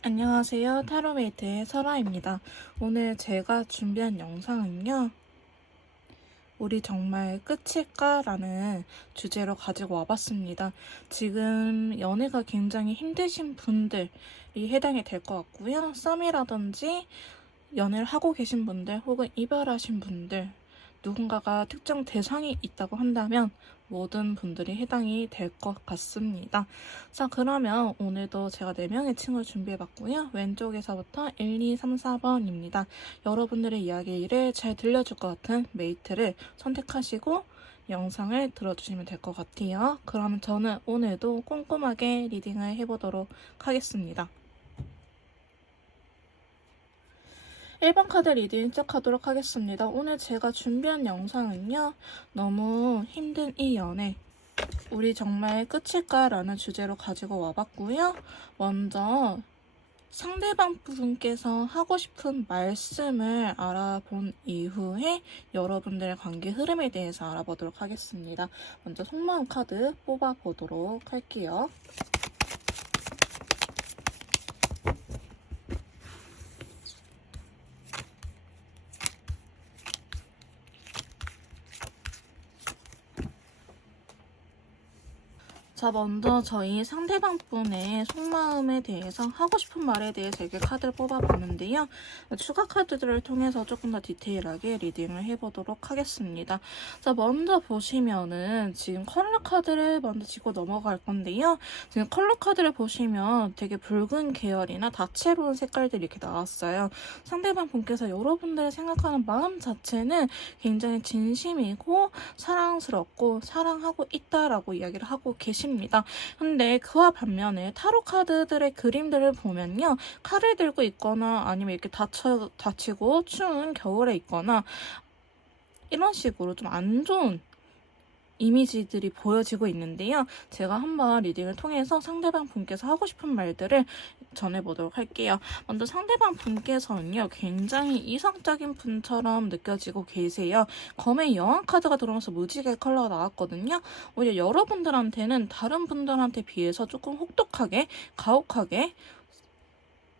안녕하세요. 타로메이트의 설아입니다. 오늘 제가 준비한 영상은요. 우리 정말 끝일까? 라는 주제로 가지고 와봤습니다. 지금 연애가 굉장히 힘드신 분들이 해당이 될 것 같고요. 썸이라든지 연애를 하고 계신 분들 혹은 이별하신 분들 누군가가 특정 대상이 있다고 한다면 모든 분들이 해당이 될 것 같습니다. 자, 그러면 오늘도 제가 4명의 층을 준비해봤고요. 왼쪽에서부터 1, 2, 3, 4번입니다. 여러분들의 이야기를 잘 들려줄 것 같은 메이트를 선택하시고 영상을 들어주시면 될 것 같아요. 그러면 저는 오늘도 꼼꼼하게 리딩을 해보도록 하겠습니다. 1번 카드 리딩 시작하도록 하겠습니다. 오늘 제가 준비한 영상은요. 너무 힘든 이 연애 우리 정말 끝일까? 라는 주제로 가지고 와봤고요. 먼저 상대방 분께서 하고 싶은 말씀을 알아본 이후에 여러분들의 관계 흐름에 대해서 알아보도록 하겠습니다. 먼저 속마음 카드 뽑아보도록 할게요. 자, 먼저 저희 상대방 분의 속마음에 대해서 하고 싶은 말에 대해서 이렇게 카드를 뽑아봤는데요. 추가 카드들을 통해서 조금 더 디테일하게 리딩을 해보도록 하겠습니다. 자, 먼저 보시면은 지금 컬러 카드를 먼저 짚고 넘어갈 건데요. 지금 컬러 카드를 보시면 되게 붉은 계열이나 다채로운 색깔들이 이렇게 나왔어요. 상대방 분께서 여러분들을 생각하는 마음 자체는 굉장히 진심이고 사랑스럽고 사랑하고 있다라고 이야기를 하고 계십니다. 근데 그와 반면에 타로 카드들의 그림들을 보면요. 칼을 들고 있거나 아니면 이렇게 다치고 추운 겨울에 있거나 이런 식으로 좀 안 좋은 이미지들이 보여지고 있는데요. 제가 한번 리딩을 통해서 상대방 분께서 하고 싶은 말들을 전해보도록 할게요. 먼저 상대방 분께서는요. 굉장히 이성적인 분처럼 느껴지고 계세요. 검의 여왕 카드가 들어오면서 무지개 컬러가 나왔거든요. 오히려 여러분들한테는 다른 분들한테 비해서 조금 혹독하게 가혹하게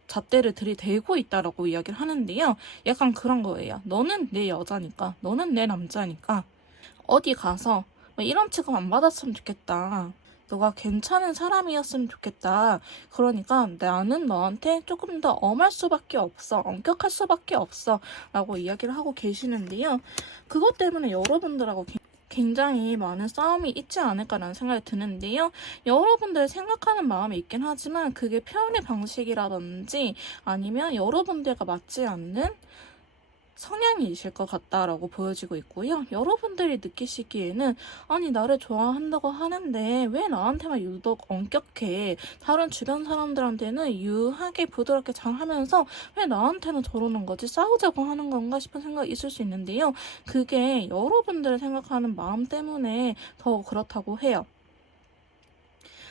잣대를 들이대고 있다라고 이야기를 하는데요. 약간 그런 거예요. 너는 내 여자니까, 너는 내 남자니까 어디 가서 이런 취급 안 받았으면 좋겠다. 너가 괜찮은 사람이었으면 좋겠다. 그러니까 나는 너한테 조금 더 엄할 수밖에 없어. 엄격할 수밖에 없어. 라고 이야기를 하고 계시는데요. 그것 때문에 여러분들하고 굉장히 많은 싸움이 있지 않을까라는 생각이 드는데요. 여러분들 생각하는 마음이 있긴 하지만 그게 표현의 방식이라든지 아니면 여러분들과 맞지 않는 성향이실 것 같다라고 보여지고 있고요. 여러분들이 느끼시기에는 아니 나를 좋아한다고 하는데 왜 나한테만 유독 엄격해? 다른 주변 사람들한테는 유하게 부드럽게 잘하면서 왜 나한테는 저러는 거지? 싸우자고 하는 건가 싶은 생각이 있을 수 있는데요. 그게 여러분들을 생각하는 마음 때문에 더 그렇다고 해요.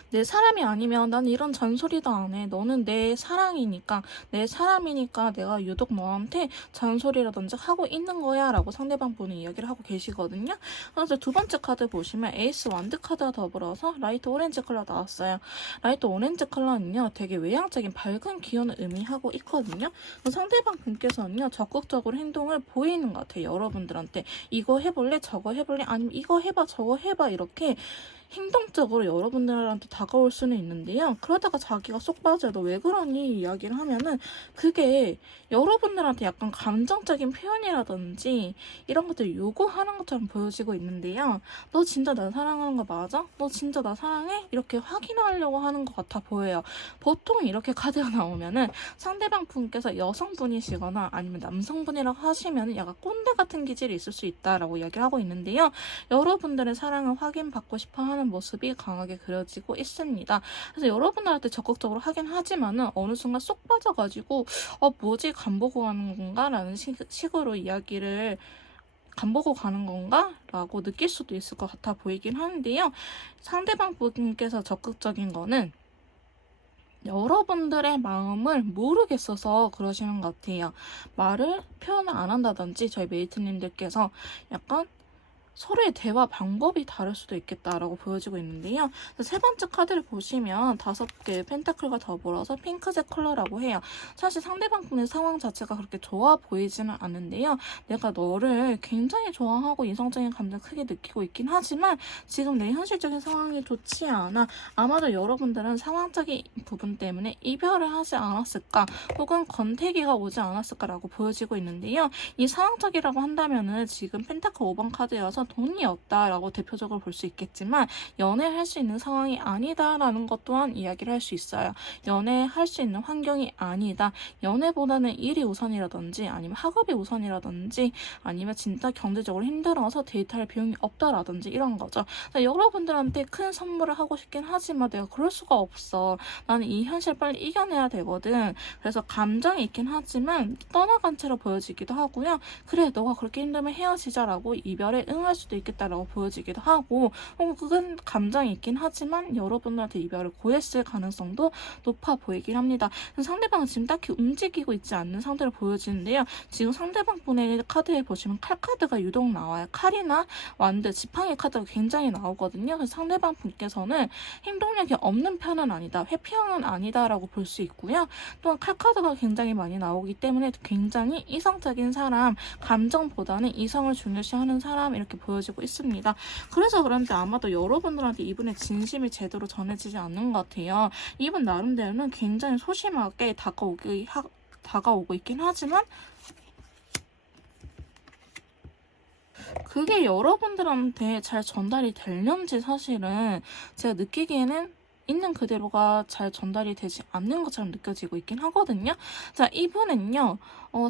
내 사람이 아니면 난 이런 잔소리도 안 해. 너는 내 사랑이니까, 내 사람이니까 내가 유독 너한테 잔소리라든지 하고 있는 거야 라고 상대방 분이 이야기를 하고 계시거든요. 그래서 두 번째 카드 보시면 에이스 완드 카드와 더불어서 라이트 오렌지 컬러 나왔어요. 라이트 오렌지 컬러는요, 되게 외향적인 밝은 기운을 의미하고 있거든요. 상대방 분께서는요, 적극적으로 행동을 보이는 것 같아요. 여러분들한테 이거 해볼래? 저거 해볼래? 아니면 이거 해봐, 저거 해봐 이렇게 행동적으로 여러분들한테 다가올 수는 있는데요. 그러다가 자기가 쏙 빠져요. 너 왜 그러니? 이야기를 하면은 그게 여러분들한테 약간 감정적인 표현이라든지 이런 것들 요구하는 것처럼 보여지고 있는데요. 너 진짜 나 사랑하는 거 맞아? 너 진짜 나 사랑해? 이렇게 확인하려고 하는 것 같아 보여요. 보통 이렇게 카드가 나오면은 상대방 분께서 여성분이시거나 아니면 남성분이라고 하시면은 약간 꼰대 같은 기질이 있을 수 있다라고 이야기를 하고 있는데요. 여러분들의 사랑을 확인받고 싶어 하는 모습이 강하게 그려지고 있습니다. 그래서 여러분들한테 적극적으로 하긴 하지만은 어느 순간 쏙 빠져가지고 뭐지 간보고 가는 건가? 라는 식으로 이야기를 간보고 가는 건가? 라고 느낄 수도 있을 것 같아 보이긴 하는데요. 상대방 분께서 적극적인 거는 여러분들의 마음을 모르겠어서 그러시는 것 같아요. 말을 표현을 안 한다든지 저희 메이트님들께서 약간 서로의 대화 방법이 다를 수도 있겠다라고 보여지고 있는데요. 세 번째 카드를 보시면 5개의 펜타클과 더불어서 핑크색 컬러라고 해요. 사실 상대방 분의 상황 자체가 그렇게 좋아 보이지는 않는데요. 내가 너를 굉장히 좋아하고 이성적인 감정 크게 느끼고 있긴 하지만 지금 내 현실적인 상황이 좋지 않아. 아마도 여러분들은 상황적인 부분 때문에 이별을 하지 않았을까 혹은 권태기가 오지 않았을까라고 보여지고 있는데요. 이 상황적이라고 한다면은 지금 펜타클 5번 카드여서 돈이 없다라고 대표적으로 볼 수 있겠지만 연애할 수 있는 상황이 아니다라는 것 또한 이야기를 할 수 있어요. 연애할 수 있는 환경이 아니다. 연애보다는 일이 우선이라든지 아니면 학업이 우선이라든지 아니면 진짜 경제적으로 힘들어서 데이트할 비용이 없다라든지 이런 거죠. 여러분들한테 큰 선물을 하고 싶긴 하지만 내가 그럴 수가 없어. 나는 이 현실 빨리 이겨내야 되거든. 그래서 감정이 있긴 하지만 떠나간 채로 보여지기도 하고요. 그래, 너가 그렇게 힘들면 헤어지자라고 이별에 응할 수도 있겠다라고 보여지기도 하고, 혹은 그건 감정이 있긴 하지만 여러분들한테 이별을 고했을 가능성도 높아 보이긴 합니다. 상대방은 지금 딱히 움직이고 있지 않는 상태로 보여지는데요. 지금 상대방 분의 카드에 보시면 칼 카드가 유독 나와요. 칼이나 완드, 지팡이 카드가 굉장히 나오거든요. 그래서 상대방 분께서는 행동력이 없는 편은 아니다, 회피형은 아니다라고 볼 수 있고요. 또한 칼 카드가 굉장히 많이 나오기 때문에 굉장히 이성적인 사람, 감정보다는 이성을 중요시하는 사람 이렇게 보여지고 있습니다. 그래서 그런지 아마도 여러분들한테 이분의 진심이 제대로 전해지지 않는 것 같아요. 이분 나름대로는 굉장히 소심하게 다가오고 있긴 하지만 그게 여러분들한테 잘 전달이 되려는지 사실은 제가 느끼기에는 있는 그대로가 잘 전달이 되지 않는 것처럼 느껴지고 있긴 하거든요. 자, 이분은요,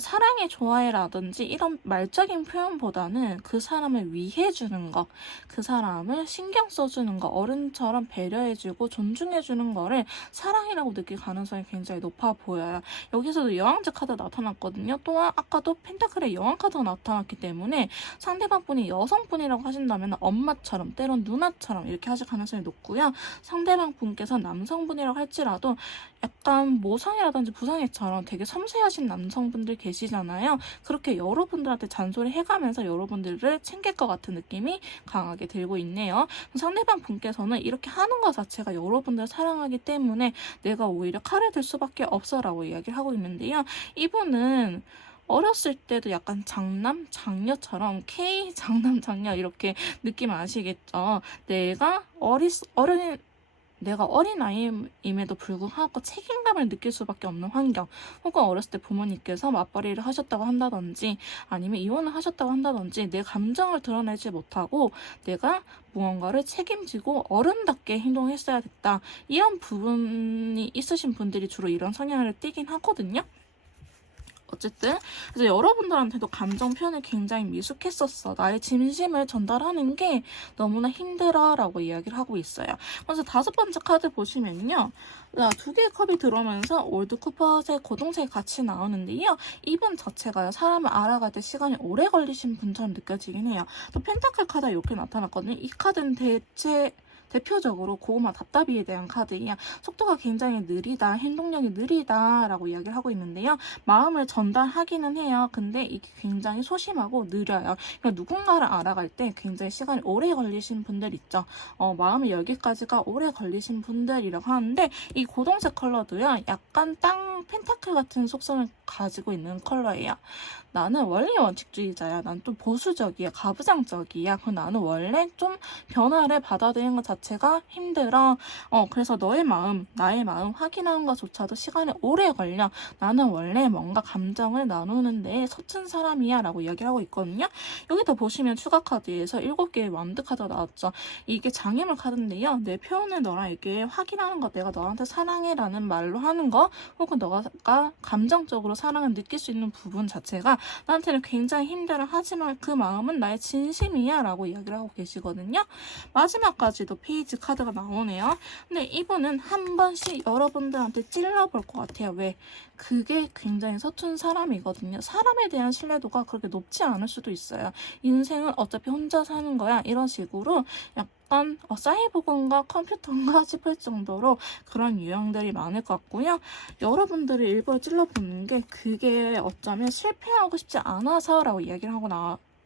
사랑해, 좋아해라든지 이런 말적인 표현보다는 그 사람을 위해주는 거, 그 사람을 신경 써주는 거, 어른처럼 배려해주고 존중해주는 거를 사랑이라고 느낄 가능성이 굉장히 높아 보여요. 여기서도 여왕제 카드 나타났거든요. 또한 아까도 펜타클의 여왕 카드가 나타났기 때문에 상대방 분이 여성분이라고 하신다면 엄마처럼, 때론 누나처럼 이렇게 하실 가능성이 높고요. 상대방 분께서 남성분이라고 할지라도 약간 모성애라든지 부성애처럼 되게 섬세하신 남성분들 계시잖아요. 그렇게 여러분들한테 잔소리 해가면서 여러분들을 챙길 것 같은 느낌이 강하게 들고 있네요. 상대방 분께서는 이렇게 하는 것 자체가 여러분들을 사랑하기 때문에 내가 오히려 칼을 들 수밖에 없어라고 이야기를 하고 있는데요. 이분은 어렸을 때도 약간 장남, 장녀처럼 K 장남, 장녀 이렇게 느낌 아시겠죠? 내가 어린아이임에도 불구하고 책임감을 느낄 수밖에 없는 환경, 혹은 어렸을 때 부모님께서 맞벌이를 하셨다고 한다든지 아니면 이혼을 하셨다고 한다든지 내 감정을 드러내지 못하고 내가 무언가를 책임지고 어른답게 행동했어야 됐다. 이런 부분이 있으신 분들이 주로 이런 성향을 띠긴 하거든요. 어쨌든 그래서 여러분들한테도 감정 표현을 굉장히 미숙했었어. 나의 진심을 전달하는 게 너무나 힘들어 라고 이야기를 하고 있어요. 그래서 5번째 카드 보시면요. 2개의 컵이 들어오면서 올드 쿠퍼의 고동색이 같이 나오는데요. 이분 자체가요, 사람을 알아갈 때 시간이 오래 걸리신 분처럼 느껴지긴 해요. 또 펜타클 카드가 이렇게 나타났거든요. 이 카드는 대표적으로 고구마 답답이에 대한 카드예요. 속도가 굉장히 느리다, 행동력이 느리다라고 이야기를 하고 있는데요. 마음을 전달하기는 해요. 근데 이게 굉장히 소심하고 느려요. 그러니까 누군가를 알아갈 때 굉장히 시간이 오래 걸리신 분들 있죠. 마음을 열기까지가 오래 걸리신 분들이라고 하는데 이 고동색 컬러도요, 약간 땅 펜타클 같은 속성을 가지고 있는 컬러예요. 나는 원래 원칙주의자야. 난 좀 보수적이야. 가부장적이야. 그럼 나는 원래 좀 변화를 받아들이는 것 자체가 힘들어. 그래서 너의 마음, 나의 마음 확인하는 것조차도 시간이 오래 걸려. 나는 원래 뭔가 감정을 나누는데 서툰 사람이야 라고 이야기를 하고 있거든요. 여기다 보시면 추가 카드에서 7개의 완드 카드가 나왔죠. 이게 장애물 카드인데요. 내 표현을 너랑 이렇게 확인하는 것, 내가 너한테 사랑해 라는 말로 하는 거, 혹은 너가 감정적으로 사랑을 느낄 수 있는 부분 자체가 나한테는 굉장히 힘들어. 하지만 그 마음은 나의 진심이야 라고 이야기를 하고 계시거든요. 마지막까지도 페이지 카드가 나오네요. 근데 이분은 한 번씩 여러분들한테 찔러볼 것 같아요. 왜? 그게 굉장히 서툰 사람이거든요. 사람에 대한 신뢰도가 그렇게 높지 않을 수도 있어요. 인생은 어차피 혼자 사는 거야. 이런 식으로 약간 사이보그인가 컴퓨터인가 싶을 정도로 그런 유형들이 많을 것 같고요. 여러분들을 일부러 찔러보는 게 그게 어쩌면 실패하고 싶지 않아서 라고 이야기를 하고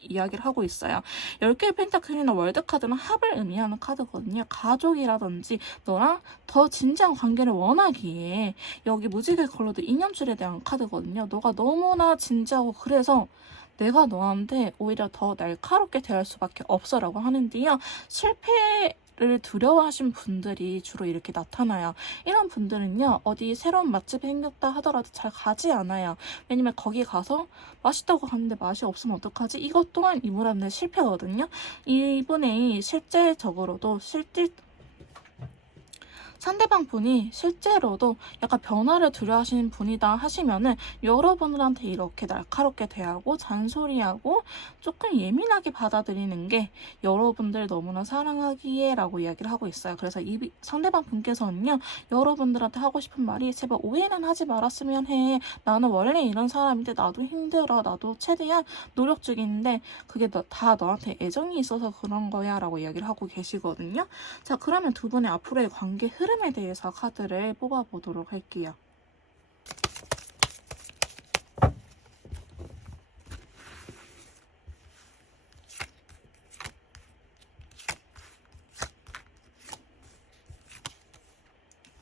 이야기를 하고 있어요. 10개의 펜타클이나 월드카드는 합을 의미하는 카드거든요. 가족이라든지 너랑 더 진지한 관계를 원하기에 여기 무지개 컬러도 인연줄에 대한 카드거든요. 너가 너무나 진지하고 그래서 내가 너한테 오히려 더 날카롭게 대할 수밖에 없어라고 하는데요. 실패를 두려워하신 분들이 주로 이렇게 나타나요. 이런 분들은요, 어디 새로운 맛집이 생겼다 하더라도 잘 가지 않아요. 왜냐면 거기 가서 맛있다고 갔는데 맛이 없으면 어떡하지? 이것 또한 이분한테 실패거든요. 이분이 실제적으로도 상대방 분이 실제로도 약간 변화를 두려워하시는 분이다 하시면은 여러분들한테 이렇게 날카롭게 대하고 잔소리하고 조금 예민하게 받아들이는 게 여러분들 너무나 사랑하기에 라고 이야기를 하고 있어요. 그래서 이 상대방 분께서는요, 여러분들한테 하고 싶은 말이 제발 오해는 하지 말았으면 해. 나는 원래 이런 사람인데 나도 힘들어. 나도 최대한 노력 중인데 그게 다 너한테 애정이 있어서 그런 거야 라고 이야기를 하고 계시거든요. 자, 그러면 두 분의 앞으로의 관계 흐름에 대해서 카드를 뽑아보도록 할게요.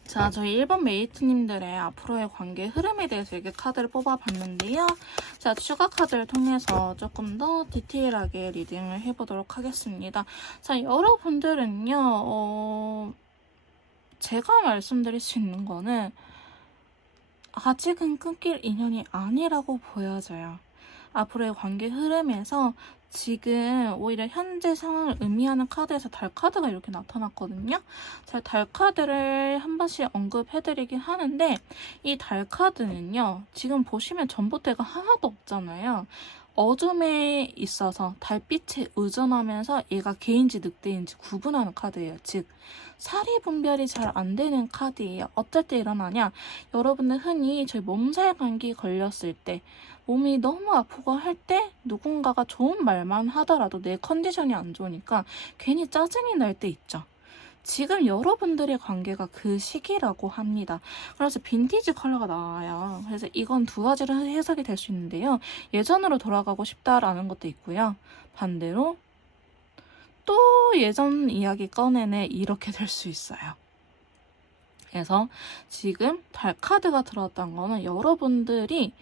자, 저희 1번 메이트님들의 앞으로의 관계 흐름에 대해서 이렇게 카드를 뽑아봤는데요. 자, 추가 카드를 통해서 조금 더 디테일하게 리딩을 해보도록 하겠습니다. 자, 여러분들은요, 제가 말씀드릴 수 있는 거는 아직은 끊길 인연이 아니라고 보여져요. 앞으로의 관계 흐름에서 지금 오히려 현재 상황을 의미하는 카드에서 달 카드가 이렇게 나타났거든요. 제가 달 카드를 한 번씩 언급해드리긴 하는데 이 달 카드는요. 지금 보시면 전봇대가 하나도 없잖아요. 어둠에 있어서 달빛에 의존하면서 얘가 개인지 늑대인지 구분하는 카드예요. 즉 사리 분별이 잘 안 되는 카드예요. 어떨 때 일어나냐? 여러분들 흔히 저희 몸살 감기 걸렸을 때 몸이 너무 아프고 할 때 누군가가 좋은 말만 하더라도 내 컨디션이 안 좋으니까 괜히 짜증이 날 때 있죠. 지금 여러분들의 관계가 그 시기라고 합니다. 그래서 빈티지 컬러가 나와요. 그래서 이건 두 가지로 해석이 될 수 있는데요. 예전으로 돌아가고 싶다라는 것도 있고요. 반대로 또 예전 이야기 꺼내네 이렇게 될 수 있어요. 그래서 지금 달 카드가 들어왔던 거는 여러분들이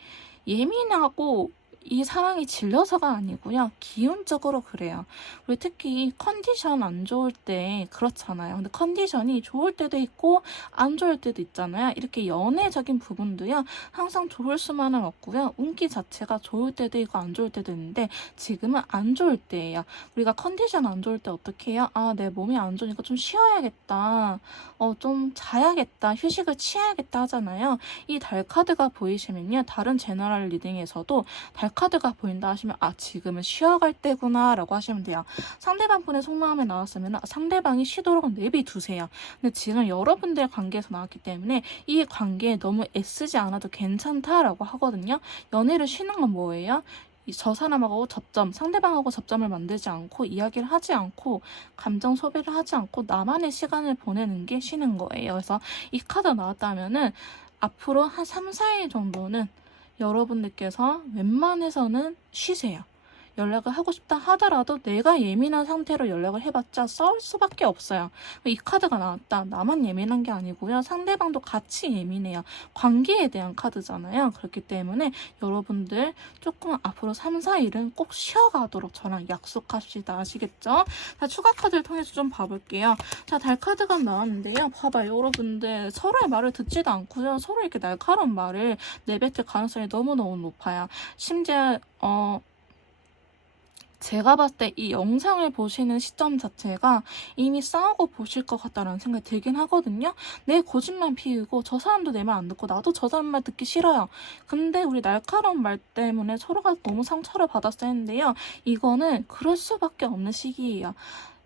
예민하고 이 사랑이 질려서가 아니고요. 기운적으로 그래요. 그리고 특히 컨디션 안 좋을 때 그렇잖아요. 근데 컨디션이 좋을 때도 있고 안 좋을 때도 있잖아요. 이렇게 연애적인 부분도요. 항상 좋을 수만은 없고요. 운기 자체가 좋을 때도 있고 안 좋을 때도 있는데 지금은 안 좋을 때예요. 우리가 컨디션 안 좋을 때 어떻게 해요? 아, 내 몸이 안 좋으니까 좀 쉬어야겠다. 좀 자야겠다. 휴식을 취해야겠다 하잖아요. 이 달 카드가 보이시면요. 다른 제너럴 리딩에서도 달 카드가 보인다 하시면 아, 지금은 쉬어갈 때구나 라고 하시면 돼요. 상대방 분의 속마음에 나왔으면 상대방이 쉬도록 내비두세요. 근데 지금 여러분들의 관계에서 나왔기 때문에 이 관계에 너무 애쓰지 않아도 괜찮다라고 하거든요. 연애를 쉬는 건 뭐예요? 저 사람하고 접점, 상대방하고 접점을 만들지 않고 이야기를 하지 않고 감정 소비를 하지 않고 나만의 시간을 보내는 게 쉬는 거예요. 그래서 이 카드가 나왔다면은 앞으로 한 3, 4일 정도는 여러분들께서 웬만해서는 쉬세요. 연락을 하고 싶다 하더라도 내가 예민한 상태로 연락을 해봤자 싸울 수밖에 없어요. 이 카드가 나왔다. 나만 예민한 게 아니고요. 상대방도 같이 예민해요. 관계에 대한 카드잖아요. 그렇기 때문에 여러분들 조금 앞으로 3, 4일은 꼭 쉬어가도록 저랑 약속합시다. 아시겠죠? 자, 추가 카드를 통해서 좀 봐볼게요. 자, 달 카드가 나왔는데요. 봐봐요. 여러분들 서로의 말을 듣지도 않고요. 서로 이렇게 날카로운 말을 내뱉을 가능성이 너무너무 높아요. 심지어 제가 봤을 때 이 영상을 보시는 시점 자체가 이미 싸우고 보실 것 같다라는 생각이 들긴 하거든요. 내 고집만 피우고 저 사람도 내 말 안 듣고 나도 저 사람 말 듣기 싫어요. 근데 우리 날카로운 말 때문에 서로가 너무 상처를 받았어야 했는데요. 이거는 그럴 수밖에 없는 시기예요.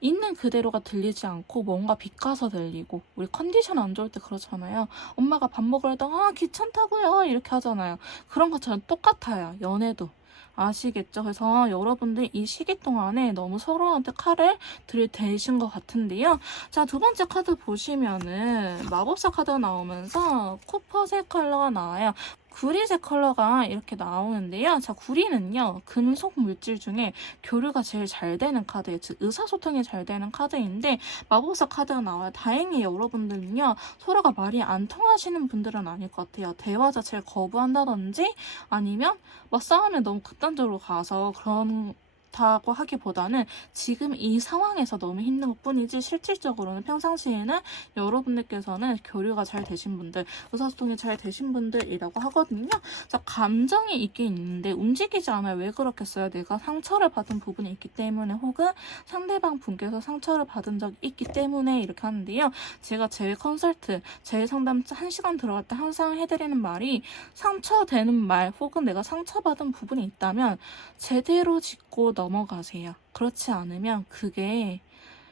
있는 그대로가 들리지 않고 뭔가 빗가서 들리고 우리 컨디션 안 좋을 때 그렇잖아요. 엄마가 밥 먹으러 하다가 귀찮다고요 이렇게 하잖아요. 그런 것처럼 똑같아요. 연애도. 아시겠죠? 그래서 여러분들 이 시기 동안에 너무 서로한테 칼을 들이대신 것 같은데요. 자, 두 번째 카드 보시면은 마법사 카드가 나오면서 쿠퍼색 컬러가 나와요. 구리색 컬러가 이렇게 나오는데요. 자, 구리는요, 금속 물질 중에 교류가 제일 잘 되는 카드예요. 즉, 의사소통이 잘 되는 카드인데, 마법사 카드가 나와요. 다행히 여러분들은요, 서로가 말이 안 통하시는 분들은 아닐 것 같아요. 대화 자체를 거부한다든지, 아니면, 막 싸움에 너무 극단적으로 가서 그런, 다고 하기보다는 지금 이 상황에서 너무 힘든 것 뿐이지 실질적으로는 평상시에는 여러분들께서는 교류가 잘 되신 분들, 의사소통이 잘 되신 분들이라고 하거든요. 자, 감정이 있긴 있는데 움직이지 않아요. 왜 그렇겠어요? 내가 상처를 받은 부분이 있기 때문에 혹은 상대방 분께서 상처를 받은 적이 있기 때문에 이렇게 하는데요. 제가 제일 컨설트, 제일 상담 1시간 들어갈 때 항상 해드리는 말이 상처되는 말 혹은 내가 상처받은 부분이 있다면 제대로 짚고 넘어가세요. 그렇지 않으면 그게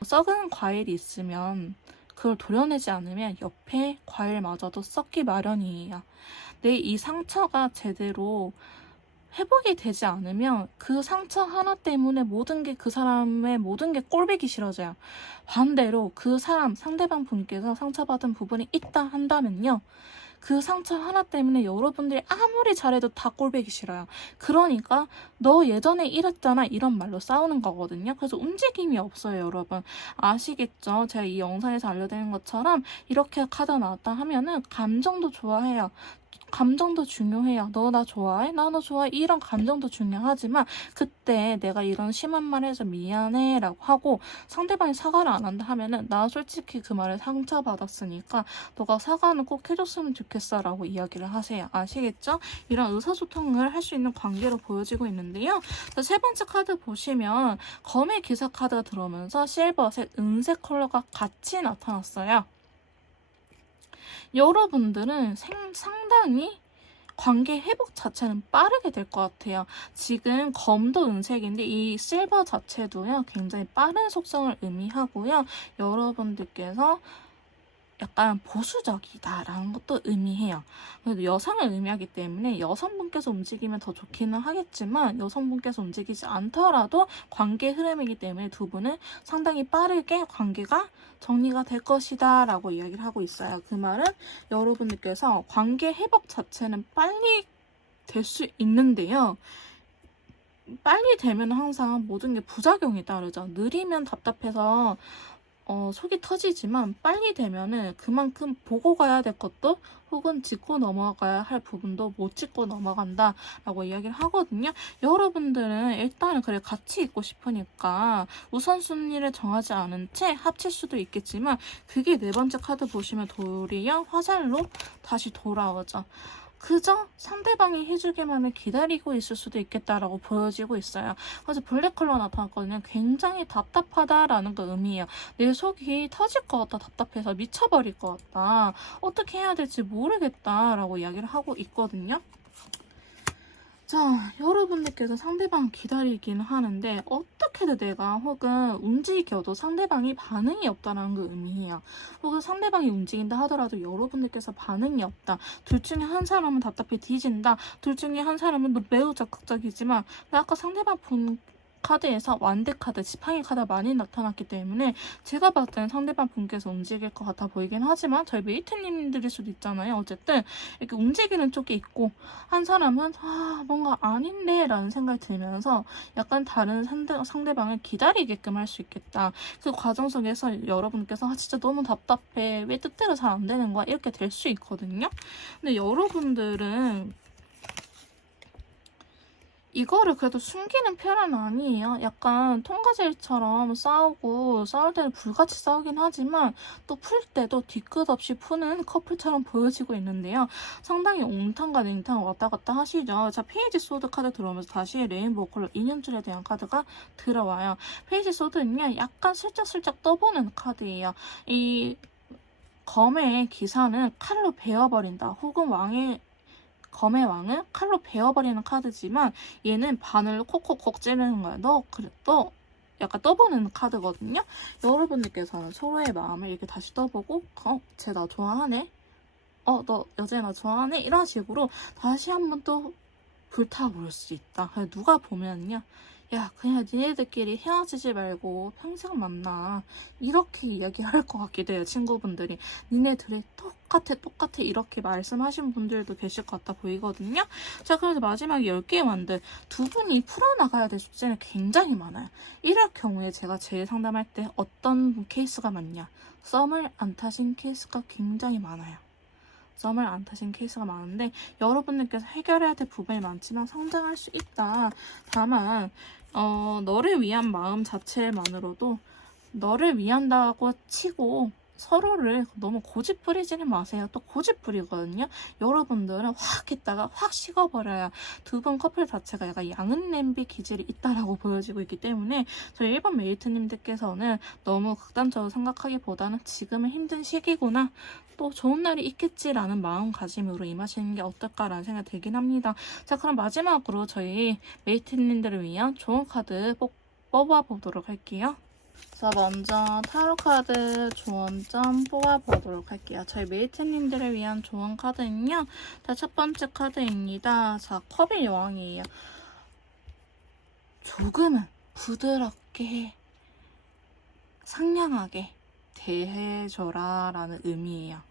썩은 과일이 있으면 그걸 도려내지 않으면 옆에 과일마저도 썩기 마련이에요. 내 이 상처가 제대로 회복이 되지 않으면 그 상처 하나 때문에 모든 게 그 사람의 모든 게 꼴보기 싫어져요. 반대로 그 사람, 상대방 분께서 상처받은 부분이 있다 한다면요. 그 상처 하나 때문에 여러분들이 아무리 잘해도 다 꼴보기 싫어요. 그러니까 너 예전에 이랬잖아 이런 말로 싸우는 거거든요. 그래서 움직임이 없어요, 여러분. 아시겠죠? 제가 이 영상에서 알려드리는 것처럼 이렇게 카드 나왔다 하면은 감정도 좋아해요. 감정도 중요해요. 너 나 좋아해? 나 너 좋아해? 이런 감정도 중요하지만 그때 내가 이런 심한 말 해서 미안해 라고 하고 상대방이 사과를 안 한다 하면은 나 솔직히 그 말에 상처받았으니까 너가 사과는 꼭 해줬으면 좋겠어 라고 이야기를 하세요. 아시겠죠? 이런 의사소통을 할 수 있는 관계로 보여지고 있는데요. 세 번째 카드 보시면 검의 기사 카드가 들어오면서 실버색, 은색 컬러가 같이 나타났어요. 여러분들은 상당히 관계 회복 자체는 빠르게 될 것 같아요. 지금 검도 은색인데 이 실버 자체도요, 굉장히 빠른 속성을 의미하고요. 여러분들께서 약간 보수적이다라는 것도 의미해요. 그래도 여성을 의미하기 때문에 여성분께서 움직이면 더 좋기는 하겠지만 여성분께서 움직이지 않더라도 관계 흐름이기 때문에 두 분은 상당히 빠르게 관계가 정리가 될 것이다 라고 이야기를 하고 있어요. 그 말은 여러분들께서 관계 회복 자체는 빨리 될 수 있는데요. 빨리 되면 항상 모든 게 부작용이 따르죠. 느리면 답답해서 속이 터지지만 빨리 되면은 그만큼 보고 가야 될 것도 혹은 짚고 넘어가야 할 부분도 못 짚고 넘어간다 라고 이야기를 하거든요. 여러분들은 일단은 그래 같이 있고 싶으니까 우선순위를 정하지 않은 채 합칠 수도 있겠지만 그게 네 번째 카드 보시면 도리어 화살로 다시 돌아오죠. 그저 상대방이 해주기만을 기다리고 있을 수도 있겠다라고 보여지고 있어요. 그래서 블랙 컬러 나타났거든요. 굉장히 답답하다라는 거 의미해요. 내 속이 터질 것 같다, 답답해서 미쳐버릴 것 같다, 어떻게 해야 될지 모르겠다라고 이야기를 하고 있거든요. 자, 여러분들께서 상대방 기다리긴 하는데 어떻게든 내가 혹은 움직여도 상대방이 반응이 없다는 걸 의미해요. 혹은 상대방이 움직인다 하더라도 여러분들께서 반응이 없다. 둘 중에 한 사람은 답답해 뒤진다. 둘 중에 한 사람은 매우 적극적이지만 아까 상대방 분 카드에서 완대 카드, 지팡이 카드가 많이 나타났기 때문에 제가 봤을 때는 상대방 분께서 움직일 것 같아 보이긴 하지만 저희 메이트님들일 수도 있잖아요. 어쨌든 이렇게 움직이는 쪽이 있고 한 사람은 뭔가 아닌데 라는 생각이 들면서 약간 다른 상대방을 기다리게끔 할 수 있겠다. 그 과정 속에서 여러분께서 진짜 너무 답답해, 왜 뜻대로 잘 안 되는 거야, 이렇게 될 수 있거든요. 근데 여러분들은 이거를 그래도 숨기는 편은 아니에요. 약간 통과제일처럼 싸우고 싸울 때는 불같이 싸우긴 하지만 또 풀 때도 뒤끝 없이 푸는 커플처럼 보여지고 있는데요. 상당히 옹탕과 냉탕 왔다 갔다 하시죠. 자, 페이지 소드 카드 들어오면서 다시 레인보우 컬러 인연줄에 대한 카드가 들어와요. 페이지 소드는요, 약간 슬쩍슬쩍 떠보는 카드예요. 이 검의 기사는 칼로 베어버린다 혹은 검의 왕을 칼로 베어버리는 카드지만 얘는 바늘로 콕콕콕 찌르는 거야. 너 약간 떠보는 카드거든요. 여러분들께서는 서로의 마음을 이렇게 다시 떠보고 쟤 나 좋아하네? 너 여자 나 좋아하네? 이런 식으로 다시 한번 또 불타오를 수 있다. 누가 보면요, 야, 그냥 니네들끼리 헤어지지 말고 평생 만나. 이렇게 이야기할 것 같기도 해요, 친구분들이. 니네들이 똑같아. 이렇게 말씀하신 분들도 계실 것 같아 보이거든요. 자, 그래서 마지막 10개의 완들. 두 분이 풀어나가야 될 숙제는 굉장히 많아요. 이럴 경우에 제가 제일 상담할 때 어떤 케이스가 많냐? 썸을 안 타신 케이스가 굉장히 많아요. 썸을 안 타신 케이스가 많은데 여러분들께서 해결해야 될 부분이 많지만 성장할 수 있다. 다만 너를 위한 마음 자체만으로도 너를 위한다고 치고 서로를 너무 고집 부리지는 마세요. 또 고집 부리거든요. 여러분들은 확 했다가 확 식어버려요. 두 분 커플 자체가 약간 양은 냄비 기질이 있다라고 보여지고 있기 때문에 저희 1번 메이트님들께서는 너무 극단적으로 생각하기보다는 지금은 힘든 시기구나. 또 좋은 날이 있겠지라는 마음가짐으로 임하시는 게 어떨까라는 생각이 들긴 합니다. 자, 그럼 마지막으로 저희 메이트님들을 위한 좋은 카드 뽑아보도록 할게요. 자, 먼저 타로 카드 조언점 뽑아보도록 할게요. 저희 메이트님들을 위한 조언 카드는요. 자, 첫 번째 카드입니다. 자, 컵의 여왕이에요. 조금은 부드럽게 상냥하게 대해줘라 라는 의미예요.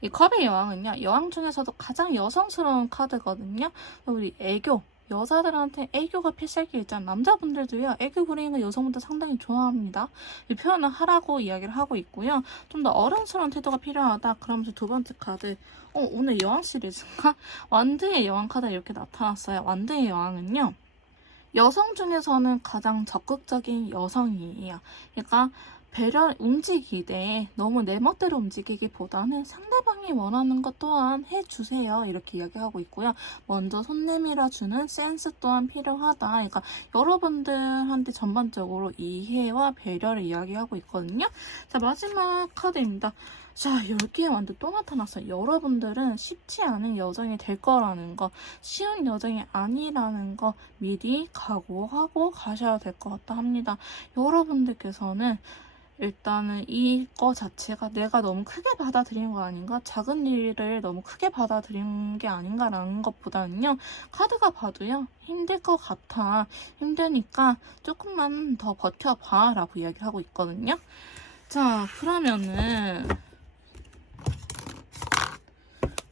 이 컵의 여왕은요, 여왕 중에서도 가장 여성스러운 카드거든요. 우리 애교, 여자들한테 애교가 필살기 있잖아요. 남자분들도요, 애교 부리는 거 여성분들 상당히 좋아합니다. 이 표현을 하라고 이야기를 하고 있고요. 좀 더 어른스러운 태도가 필요하다. 그러면서 두 번째 카드, 오늘 여왕 시리즈인가? 완드의 여왕 카드가 이렇게 나타났어요. 완드의 여왕은요, 여성 중에서는 가장 적극적인 여성이에요. 그러니까 움직이되 너무 내 멋대로 움직이기보다는 상대방이 원하는 것 또한 해주세요. 이렇게 이야기하고 있고요. 먼저 손 내밀어주는 센스 또한 필요하다. 그러니까 여러분들한테 전반적으로 이해와 배려를 이야기하고 있거든요. 자, 마지막 카드입니다. 자, 10개의 완도 또 나타났어요. 여러분들은 쉽지 않은 여정이 될 거라는 거, 쉬운 여정이 아니라는 거 미리 각오하고 가셔야 될 것 같다 합니다. 여러분들께서는 일단은 이거 자체가 내가 너무 크게 받아들인 거 아닌가? 작은 일을 너무 크게 받아들인 게 아닌가라는 것보다는요. 카드가 봐도요. 힘들 것 같아. 힘드니까 조금만 더 버텨봐 라고 이야기를 하고 있거든요. 자, 그러면은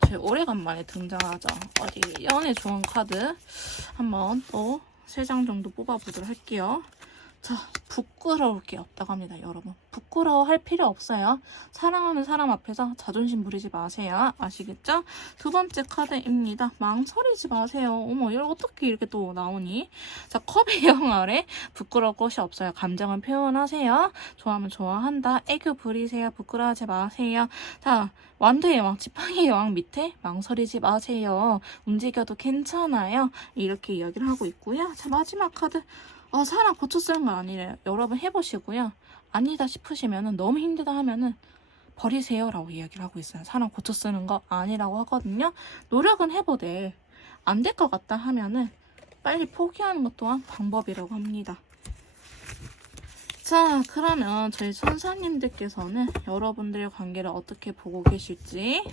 제 오래간만에 등장하죠. 어디 연애 좋은 카드 한번 또 3장 정도 뽑아보도록 할게요. 자, 부끄러울 게 없다고 합니다, 여러분. 부끄러워할 필요 없어요. 사랑하는 사람 앞에서 자존심 부리지 마세요. 아시겠죠? 두 번째 카드입니다. 망설이지 마세요. 어머, 이걸 어떻게 이렇게 또 나오니? 자, 컵의 영 아래 부끄러울 것이 없어요. 감정은 표현하세요. 좋아하면 좋아한다. 애교 부리세요. 부끄러워하지 마세요. 자, 완드의 여왕, 지팡이의 여왕 밑에 망설이지 마세요. 움직여도 괜찮아요. 이렇게 이야기를 하고 있고요. 자, 마지막 카드. 사람 고쳐 쓰는 거 아니래요. 여러분 해보시고요. 아니다 싶으시면은 너무 힘들다 하면은 버리세요 라고 이야기를 하고 있어요. 사람 고쳐 쓰는 거 아니라고 하거든요. 노력은 해보되 안 될 것 같다 하면은 빨리 포기하는 것 또한 방법이라고 합니다. 자, 그러면 저희 천사님들께서는 여러분들의 관계를 어떻게 보고 계실지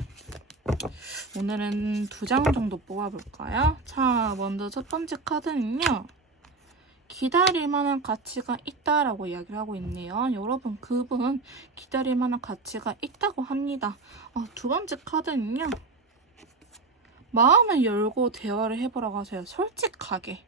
오늘은 2장 정도 뽑아볼까요? 자, 먼저 첫 번째 카드는요. 기다릴 만한 가치가 있다라고 이야기를 하고 있네요. 여러분, 그분 기다릴 만한 가치가 있다고 합니다. 두 번째 카드는요. 마음을 열고 대화를 해보라고 하세요. 솔직하게.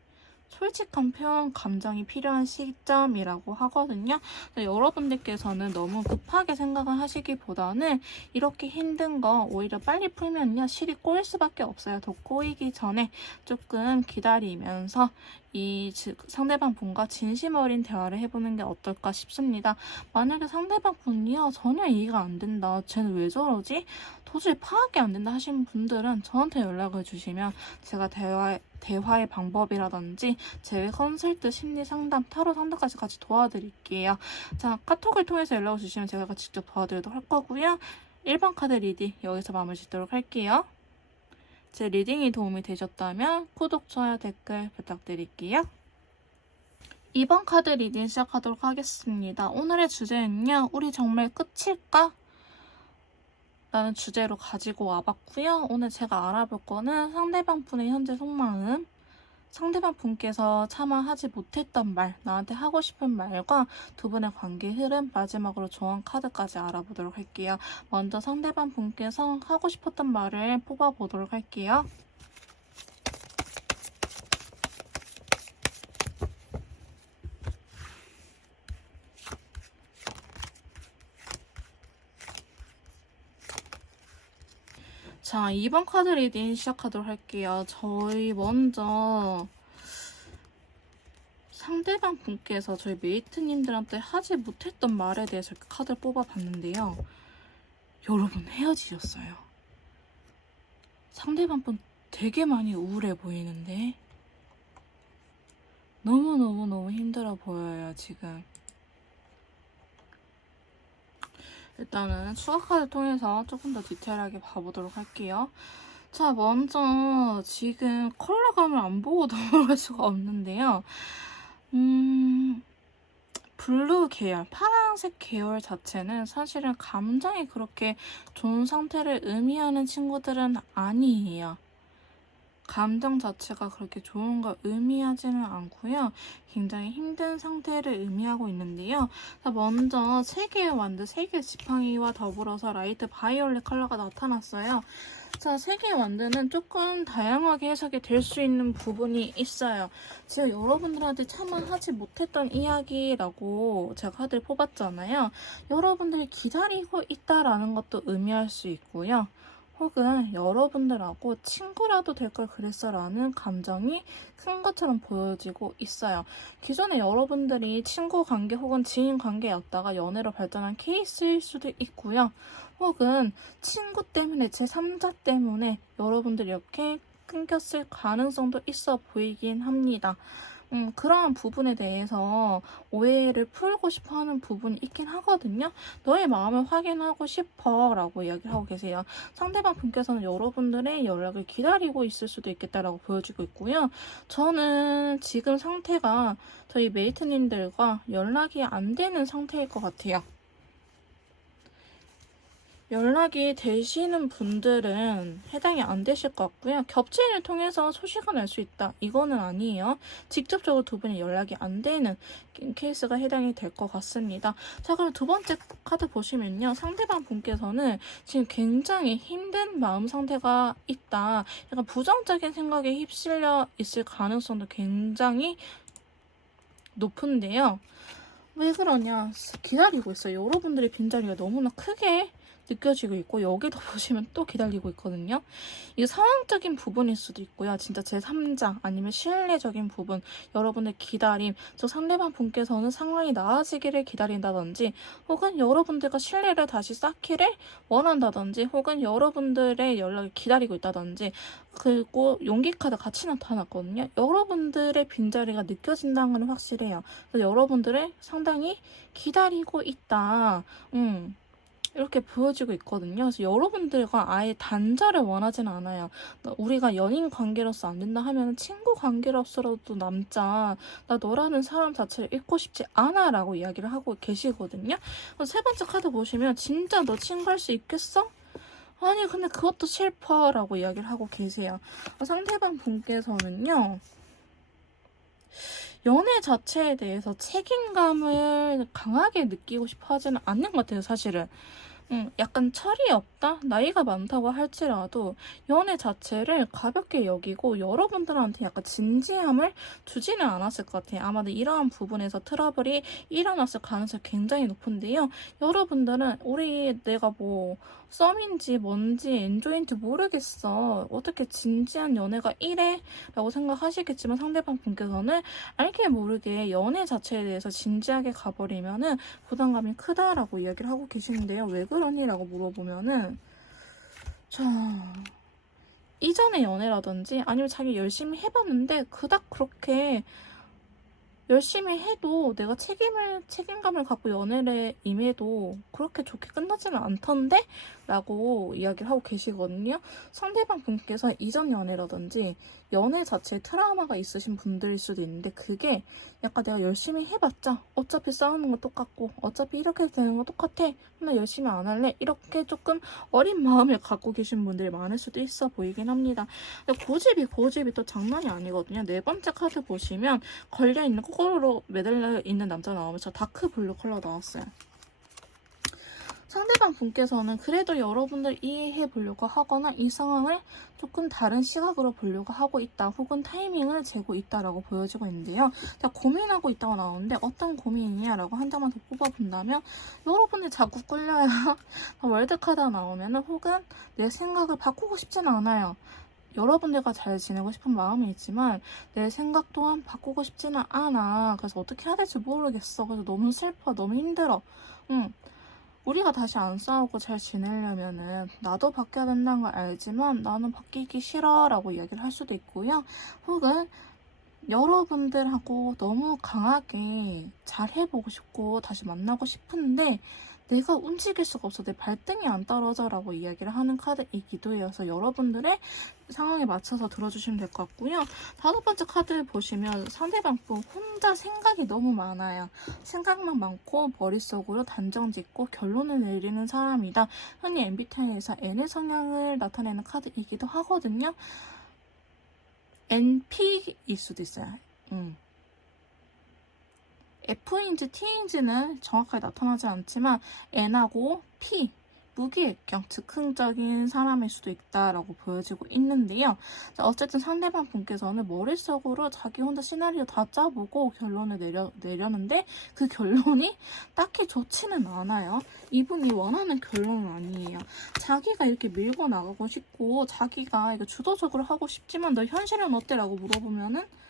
솔직한 표현, 감정이 필요한 시점이라고 하거든요. 여러분들께서는 너무 급하게 생각을 하시기보다는 이렇게 힘든 거 오히려 빨리 풀면요. 실이 꼬일 수밖에 없어요. 더 꼬이기 전에 조금 기다리면서 이 상대방 분과 진심 어린 대화를 해보는 게 어떨까 싶습니다. 만약에 상대방 분이요. 전혀 이해가 안 된다. 쟤는 왜 저러지? 도저히 파악이 안 된다 하시는 분들은 저한테 연락을 주시면 제가 대화의 방법이라든지 제외 컨설트, 심리 상담, 타로 상담까지 같이 도와드릴게요. 자, 카톡을 통해서 연락을 주시면 제가 직접 도와드리도록 할 거고요. 1번 카드 리딩 여기서 마무리 짓도록 할게요. 제 리딩이 도움이 되셨다면 구독, 좋아요, 댓글 부탁드릴게요. 2번 카드 리딩 시작하도록 하겠습니다. 오늘의 주제는요. 우리 정말 끝일까? 라는 주제로 가지고 와봤고요. 오늘 제가 알아볼 거는 상대방 분의 현재 속마음, 상대방 분께서 차마 하지 못했던 말, 나한테 하고 싶은 말과 두 분의 관계 흐름, 마지막으로 조언 카드까지 알아보도록 할게요. 먼저 상대방 분께서 하고 싶었던 말을 뽑아보도록 할게요. 자, 2번 카드 리딩 시작하도록 할게요. 저희 먼저 상대방 분께서 저희 메이트님들한테 하지 못했던 말에 대해서 이렇게 카드를 뽑아봤는데요. 여러분 헤어지셨어요. 상대방 분 되게 많이 우울해 보이는데 너무너무너무 힘들어 보여요, 지금. 일단은 추가 카드 통해서 조금 더 디테일하게 봐보도록 할게요. 자, 먼저 지금 컬러감을 안 보고 넘어갈 수가 없는데요. 블루 계열, 파란색 계열 자체는 사실은 감정이 그렇게 좋은 상태를 의미하는 친구들은 아니에요. 감정 자체가 그렇게 좋은 걸 의미하지는 않고요. 굉장히 힘든 상태를 의미하고 있는데요. 자, 먼저 3개의 완드, 3개의 지팡이와 더불어서 라이트 바이올렛 컬러가 나타났어요. 자, 3개의 완드는 조금 다양하게 해석이 될 수 있는 부분이 있어요. 제가 여러분들한테 차마 하지 못했던 이야기라고 제가 카드를 뽑았잖아요. 여러분들이 기다리고 있다라는 것도 의미할 수 있고요. 혹은 여러분들하고 친구라도 될 걸 그랬어 라는 감정이 큰 것처럼 보여지고 있어요. 기존에 여러분들이 친구 관계 혹은 지인 관계였다가 연애로 발전한 케이스일 수도 있고요. 혹은 친구 때문에 제3자 때문에 여러분들이 이렇게 끊겼을 가능성도 있어 보이긴 합니다. 그러한 부분에 대해서 오해를 풀고 싶어 하는 부분이 있긴 하거든요. 너의 마음을 확인하고 싶어 라고 이야기를 하고 계세요. 상대방 분께서는 여러분들의 연락을 기다리고 있을 수도 있겠다라고 보여지고 있고요. 저는 지금 상태가 저희 메이트님들과 연락이 안 되는 상태일 것 같아요. 연락이 되시는 분들은 해당이 안 되실 것 같고요. 겹치인을 통해서 소식은 알 수 있다. 이거는 아니에요. 직접적으로 두 분이 연락이 안 되는 케이스가 해당이 될 것 같습니다. 자, 그럼 두 번째 카드 보시면요. 상대방 분께서는 지금 굉장히 힘든 마음 상태가 있다. 약간 부정적인 생각에 휩쓸려 있을 가능성도 굉장히 높은데요. 왜 그러냐? 기다리고 있어요. 여러분들의 빈자리가 너무나 크게 느껴지고 있고 여기도 보시면 또 기다리고 있거든요. 이게 상황적인 부분일 수도 있고요. 진짜 제3자 아니면 신뢰적인 부분, 여러분의 기다림, 즉 상대방 분께서는 상황이 나아지기를 기다린다든지 혹은 여러분들과 신뢰를 다시 쌓기를 원한다든지 혹은 여러분들의 연락을 기다리고 있다든지 그리고 용기 카드 같이 나타났거든요. 여러분들의 빈자리가 느껴진다는 건 확실해요. 그래서 여러분들의 상당히 기다리고 있다. 이렇게 보여지고 있거든요. 그래서 여러분들과 아예 단절을 원하진 않아요. 우리가 연인 관계로서 안 된다 하면 친구 관계로서라도 남자. 나 너라는 사람 자체를 잊고 싶지 않아 라고 이야기를 하고 계시거든요. 세 번째 카드 보시면 진짜 너 친구 할 수 있겠어? 아니 근데 그것도 싫어 라고 이야기를 하고 계세요. 상대방 분께서는요. 연애 자체에 대해서 책임감을 강하게 느끼고 싶어 하지는 않는 것 같아요, 사실은. 약간 철이 없다? 나이가 많다고 할지라도 연애 자체를 가볍게 여기고 여러분들한테 약간 진지함을 주지는 않았을 것 같아요. 아마도 이러한 부분에서 트러블이 일어났을 가능성이 굉장히 높은데요. 여러분들은 내가 뭐 썸인지 뭔지 엔조인지 모르겠어. 어떻게 진지한 연애가 이래? 라고 생각하시겠지만 상대방 분께서는 알게 모르게 연애 자체에 대해서 진지하게 가버리면은 부담감이 크다라고 이야기를 하고 계시는데요. 왜 그러니? 라고 물어보면은 자, 이전의 연애라든지 아니면 자기 열심히 해봤는데 그닥 그렇게 열심히 해도 내가 책임감을 갖고 연애를 임해도 그렇게 좋게 끝나지는 않던데? 라고 이야기를 하고 계시거든요. 상대방 분께서 이전 연애라든지 연애 자체에 트라우마가 있으신 분들일 수도 있는데, 그게 약간 내가 열심히 해봤자 어차피 싸우는 거 똑같고 어차피 이렇게 되는 거 똑같아, 나 열심히 안 할래, 이렇게 조금 어린 마음을 갖고 계신 분들이 많을 수도 있어 보이긴 합니다. 근데 고집이 또 장난이 아니거든요. 네 번째 카드 보시면 걸려있는, 코코로 매달려 있는 남자 나오면서 다크 블루 컬러 나왔어요. 상대방 분께서는 그래도 여러분들 이해해 보려고 하거나 이 상황을 조금 다른 시각으로 보려고 하고 있다, 혹은 타이밍을 재고 있다라고 보여지고 있는데요. 자, 고민하고 있다고 나오는데 어떤 고민이냐라고 한 장만 더 뽑아본다면, 여러분이 자꾸 끌려야 월드카드가 나오면은, 혹은 내 생각을 바꾸고 싶진 않아요. 여러분들과 잘 지내고 싶은 마음이 있지만 내 생각 또한 바꾸고 싶지는 않아. 그래서 어떻게 해야 될지 모르겠어. 그래서 너무 슬퍼, 너무 힘들어. 우리가 다시 안 싸우고 잘 지내려면은 나도 바뀌어야 된다는 걸 알지만 나는 바뀌기 싫어 라고 이야기를 할 수도 있고요. 혹은 여러분들하고 너무 강하게 잘 해보고 싶고 다시 만나고 싶은데 내가 움직일 수가 없어, 내 발등이 안 떨어져 라고 이야기를 하는 카드이기도 해요. 그래서 여러분들의 상황에 맞춰서 들어주시면 될 것 같고요. 다섯 번째 카드 보시면 상대방 분 혼자 생각이 너무 많아요. 생각만 많고 머릿속으로 단정 짓고 결론을 내리는 사람이다. 흔히 MBTI에서 N의 성향을 나타내는 카드이기도 하거든요. NP일 수도 있어요. F인지 T인지는 정확하게 나타나지 않지만 N하고 P, 무기획경, 즉흥적인 사람일 수도 있다라고 보여지고 있는데요. 자, 어쨌든 상대방 분께서는 머릿속으로 자기 혼자 시나리오 다 짜보고 결론을 내려는데 그 결론이 딱히 좋지는 않아요. 이분이 원하는 결론은 아니에요. 자기가 이렇게 밀고 나가고 싶고 자기가 이거 주도적으로 하고 싶지만 너 현실은 어때? 라고 물어보면은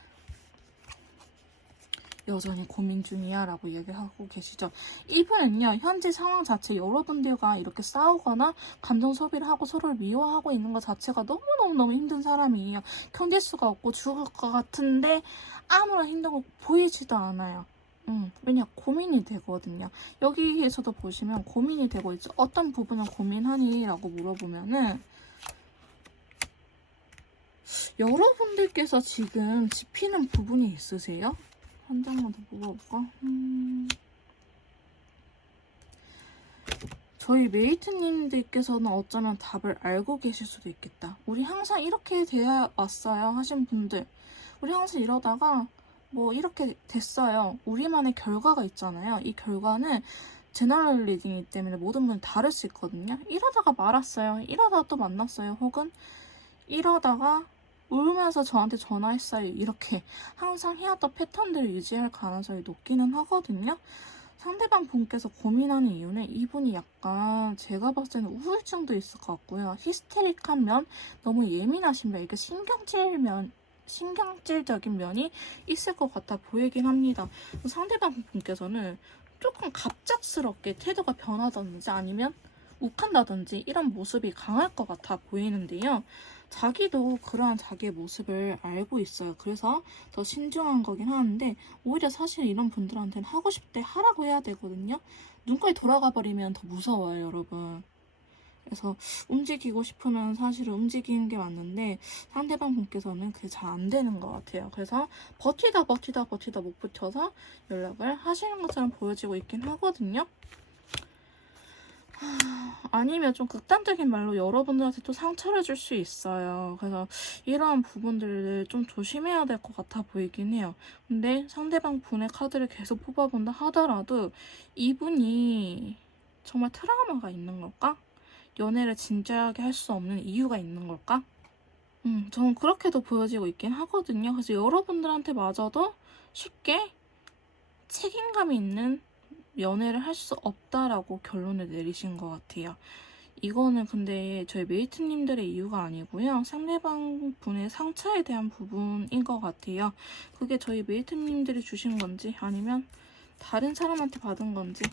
여전히 고민 중이야 라고 얘기하고 계시죠. 이분은요, 현재 상황 자체 여러분들과 이렇게 싸우거나 감정 소비를 하고 서로를 미워하고 있는 것 자체가 너무너무 힘든 사람이에요. 견딜 수가 없고 죽을 것 같은데 아무런 힘든 거 보이지도 않아요. 왜냐, 고민이 되거든요. 여기에서도 보시면 고민이 되고 있죠. 어떤 부분을 고민하니? 라고 물어보면은 여러분들께서 지금 짚히는 부분이 있으세요? 한 장만 더 뽑아볼까? 저희 메이트님들께서는 어쩌면 답을 알고 계실 수도 있겠다. 우리 항상 이렇게 되어 왔어요 하신 분들, 우리 항상 이러다가 뭐 이렇게 됐어요. 우리만의 결과가 있잖아요. 이 결과는 제너럴 리딩이기 때문에 모든 분이 다를 수 있거든요. 이러다가 말았어요. 이러다가 또 만났어요. 혹은 이러다가 울면서 저한테 전화했어요. 이렇게 항상 해왔던 패턴들을 유지할 가능성이 높기는 하거든요. 상대방 분께서 고민하는 이유는 이분이 약간 제가 봤을 때는 우울증도 있을 것 같고요. 히스테릭한 면, 너무 예민하신 면, 이게 신경질적인 면이 있을 것 같아 보이긴 합니다. 상대방 분께서는 조금 갑작스럽게 태도가 변하든지 아니면 욱한다든지 이런 모습이 강할 것 같아 보이는데요. 자기도 그러한 자기의 모습을 알고 있어요. 그래서 더 신중한 거긴 하는데, 오히려 사실 이런 분들한테는 하고 싶을 때 하라고 해야 되거든요. 눈까지 돌아가 버리면 더 무서워요, 여러분. 그래서 움직이고 싶으면 사실은 움직이는 게 맞는데 상대방 분께서는 그게 잘 안 되는 것 같아요. 그래서 버티다 못 붙여서 연락을 하시는 것처럼 보여지고 있긴 하거든요. 아니면 좀 극단적인 말로 여러분들한테 또 상처를 줄 수 있어요. 그래서 이러한 부분들을 좀 조심해야 될 것 같아 보이긴 해요. 근데 상대방 분의 카드를 계속 뽑아본다 하더라도 이분이 정말 트라우마가 있는 걸까? 연애를 진지하게 할 수 없는 이유가 있는 걸까? 저는 그렇게도 보여지고 있긴 하거든요. 그래서 여러분들한테 마저도 쉽게 책임감이 있는 연애를 할 수 없다라고 결론을 내리신 것 같아요. 이거는 근데 저희 메이트님들의 이유가 아니고요. 상대방 분의 상처에 대한 부분인 것 같아요. 그게 저희 메이트님들이 주신 건지 아니면 다른 사람한테 받은 건지,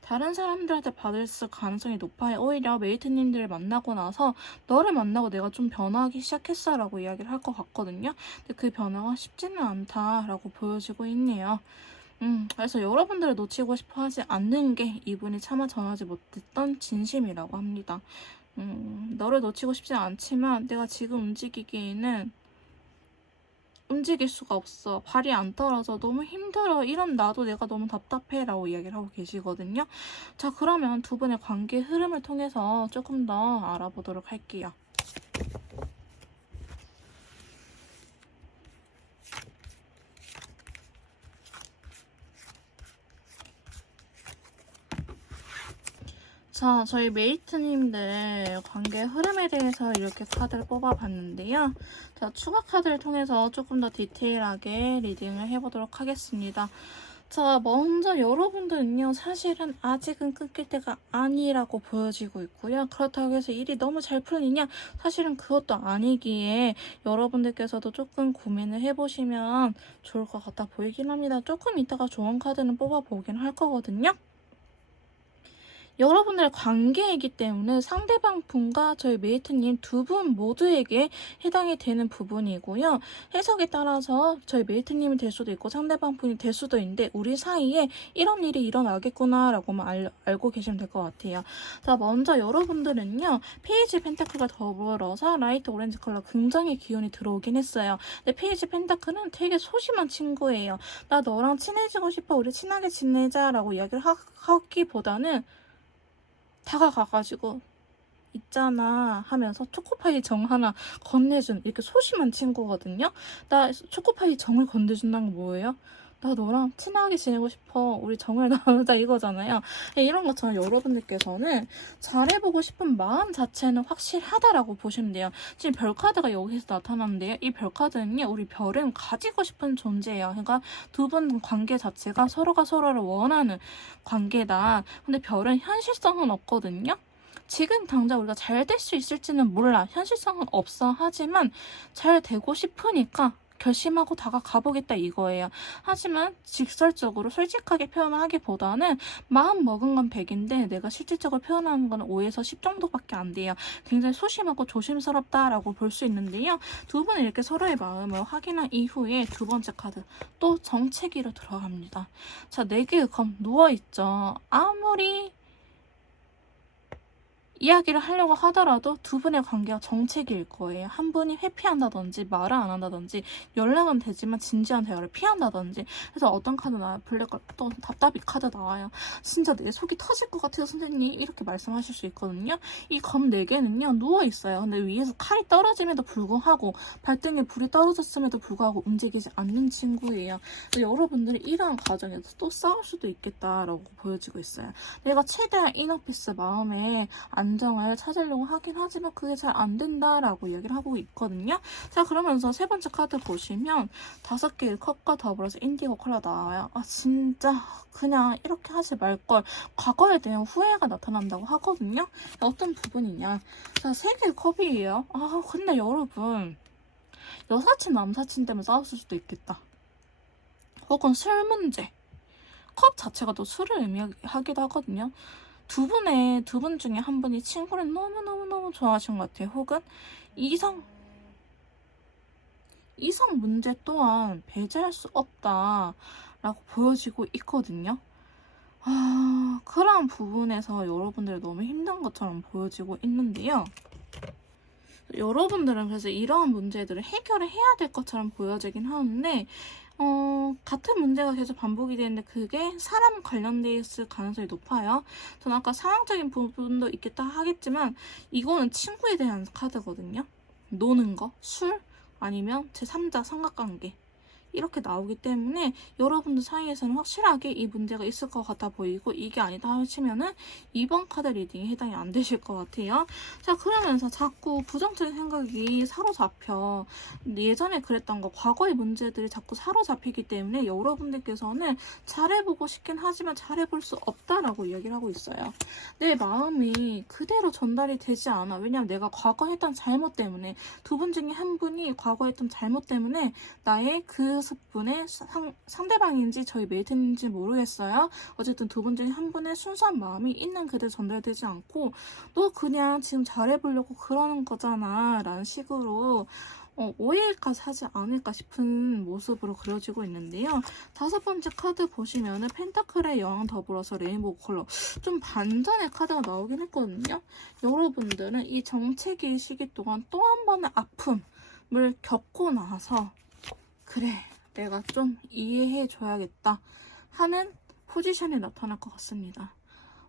다른 사람들한테 받을 가능성이 높아요. 오히려 메이트님들을 만나고 나서 너를 만나고 내가 좀 변하기 시작했어 라고 이야기를 할 것 같거든요. 근데 그 변화가 쉽지는 않다라고 보여지고 있네요. 그래서 여러분들을 놓치고 싶어 하지 않는 게 이분이 차마 전하지 못했던 진심이라고 합니다. 너를 놓치고 싶지 않지만 내가 지금 움직이기에는 움직일 수가 없어. 발이 안 떨어져. 너무 힘들어. 이런 나도 내가 너무 답답해. 라고 이야기를 하고 계시거든요. 자, 그러면 두 분의 관계 흐름을 통해서 조금 더 알아보도록 할게요. 자, 저희 메이트님들 관계 흐름에 대해서 이렇게 카드를 뽑아봤는데요. 자, 추가 카드를 통해서 조금 더 디테일하게 리딩을 해보도록 하겠습니다. 자, 먼저 여러분들은요, 사실은 아직은 끊길 때가 아니라고 보여지고 있고요. 그렇다고 해서 일이 너무 잘 풀리냐? 사실은 그것도 아니기에 여러분들께서도 조금 고민을 해보시면 좋을 것 같아 보이긴 합니다. 조금 이따가 좋은 카드는 뽑아보긴 할 거거든요. 여러분들의 관계이기 때문에 상대방 분과 저희 메이트님 두 분 모두에게 해당이 되는 부분이고요. 해석에 따라서 저희 메이트님이 될 수도 있고 상대방 분이 될 수도 있는데 우리 사이에 이런 일이 일어나겠구나 라고만 알고 계시면 될 것 같아요. 자, 먼저 여러분들은요. 페이지 펜타클과 더불어서 라이트 오렌지 컬러 굉장히 기운이 들어오긴 했어요. 근데 페이지 펜타클은 되게 소심한 친구예요. 나 너랑 친해지고 싶어. 우리 친하게 지내자 라고 이야기를 하기보다는 다가가가지고 있잖아 하면서 초코파이 정 하나 건네준 이렇게 소심한 친구거든요. 나 초코파이 정을 건네준다는 게 뭐예요? 나 너랑 친하게 지내고 싶어. 우리 정을 나누자 이거잖아요. 이런 것처럼 여러분들께서는 잘해보고 싶은 마음 자체는 확실하다라고 보시면 돼요. 지금 별카드가 여기서 나타났는데요. 이 별카드는요. 우리 별은 가지고 싶은 존재예요. 그러니까 두 분 관계 자체가 서로가 서로를 원하는 관계다. 근데 별은 현실성은 없거든요. 지금 당장 우리가 잘 될 수 있을지는 몰라. 현실성은 없어. 하지만 잘 되고 싶으니까 결심하고 다가가보겠다 이거예요. 하지만 직설적으로 솔직하게 표현하기보다는 마음 먹은 건 100인데 내가 실질적으로 표현하는 건 5에서 10 정도밖에 안 돼요. 굉장히 소심하고 조심스럽다라고 볼 수 있는데요. 두 분은 이렇게 서로의 마음을 확인한 이후에 두 번째 카드 또 정체기로 들어갑니다. 자, 4개의 검 누워있죠. 아무리 이야기를 하려고 하더라도 두 분의 관계가 정체기일 거예요. 한 분이 회피한다든지 말을 안 한다든지 연락은 되지만 진지한 대화를 피한다든지. 그래서 어떤 카드 나와요? 블랙 또 답답이 카드 나와요. 진짜 내 속이 터질 것 같아요 선생님 이렇게 말씀하실 수 있거든요. 이 검 4개는요 누워있어요. 근데 위에서 칼이 떨어짐에도 불구하고 발등에 불이 떨어졌음에도 불구하고 움직이지 않는 친구예요. 그래서 여러분들이 이러한 과정에서 또 싸울 수도 있겠다라고 보여지고 있어요. 내가 최대한 이너피스 마음에 안정을 찾으려고 하긴 하지만 그게 잘 안 된다라고 이야기를 하고 있거든요. 자, 그러면서 세 번째 카드 보시면 5개의 컵과 더불어서 인디고 컬러 나와요. 아, 진짜 그냥 이렇게 하지 말걸. 과거에 대한 후회가 나타난다고 하거든요. 어떤 부분이냐. 자, 3개의 컵이에요. 아, 근데 여러분 여사친 남사친 때문에 싸웠을 수도 있겠다. 혹은 술 문제. 컵 자체가 또 술을 의미하기도 하거든요. 두 분 중에 한 분이 친구를 너무너무너무 좋아하신 것 같아요. 혹은 이성 문제 또한 배제할 수 없다라고 보여지고 있거든요. 그런 부분에서 여러분들이 너무 힘든 것처럼 보여지고 있는데요. 여러분들은 그래서 이러한 문제들을 해결을 해야 될 것처럼 보여지긴 하는데 같은 문제가 계속 반복이 되는데 그게 사람 관련돼 있을 가능성이 높아요. 저는 아까 상황적인 부분도 있겠다 하겠지만 이거는 친구에 대한 카드거든요. 노는 거, 술, 아니면 제3자 삼각관계 이렇게 나오기 때문에 여러분들 사이에서는 확실하게 이 문제가 있을 것 같아 보이고 이게 아니다 하시면은 2번 카드 리딩이 해당이 안 되실 것 같아요. 자, 그러면서 자꾸 부정적인 생각이 사로잡혀. 예전에 그랬던 거 과거의 문제들이 자꾸 사로잡히기 때문에 여러분들께서는 잘해보고 싶긴 하지만 잘해볼 수 없다라고 이야기를 하고 있어요. 내 마음이 그대로 전달이 되지 않아. 왜냐면 내가 과거 했던 잘못 때문에 두 분 중에 한 분이 과거 했던 잘못 때문에 나의 그 분의 상대방인지 저희 메이트인지 모르겠어요. 어쨌든 두 분 중에 한 분의 순수한 마음이 있는 그대로 전달되지 않고 너 그냥 지금 잘해보려고 그러는 거잖아 라는 식으로 오해까지 하지 않을까 싶은 모습으로 그려지고 있는데요. 5번째 카드 보시면은 펜타클의 여왕 더불어서 레인보우 컬러 좀 반전의 카드가 나오긴 했거든요. 여러분들은 이 정체기의 시기 동안 또 한 번의 아픔을 겪고 나서 그래 내가 좀 이해해줘야겠다 하는 포지션이 나타날 것 같습니다.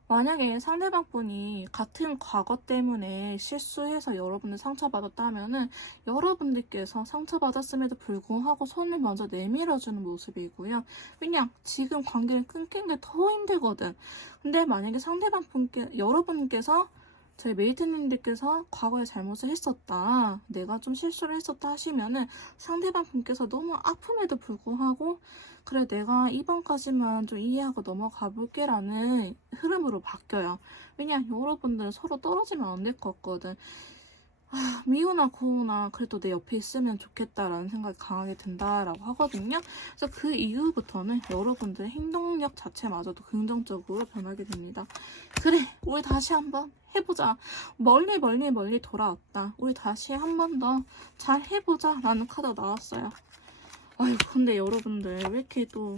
만약에 상대방 분이 같은 과거 때문에 실수해서 여러분들 상처받았다 하면은 여러분들께서 상처받았음에도 불구하고 손을 먼저 내밀어주는 모습이고요. 왜냐? 지금 관계를 끊긴 게 더 힘들거든. 근데 만약에 상대방 분께, 여러분께서 저희 메이트님들께서 과거에 잘못을 했었다, 내가 좀 실수를 했었다 하시면은 상대방 분께서 너무 아픔에도 불구하고 그래 내가 이번까지만 좀 이해하고 넘어가 볼게 라는 흐름으로 바뀌어요. 왜냐 여러분들은 서로 떨어지면 안 될 것 같거든. 미우나 고우나 그래도 내 옆에 있으면 좋겠다라는 생각이 강하게 든다라고 하거든요. 그래서 그 이후부터는 여러분들의 행동력 자체마저도 긍정적으로 변하게 됩니다. 그래 우리 다시 한번 해보자. 멀리 돌아왔다. 우리 다시 한 번 더 잘 해보자 라는 카드가 나왔어요. 아유 근데 여러분들 왜 이렇게 또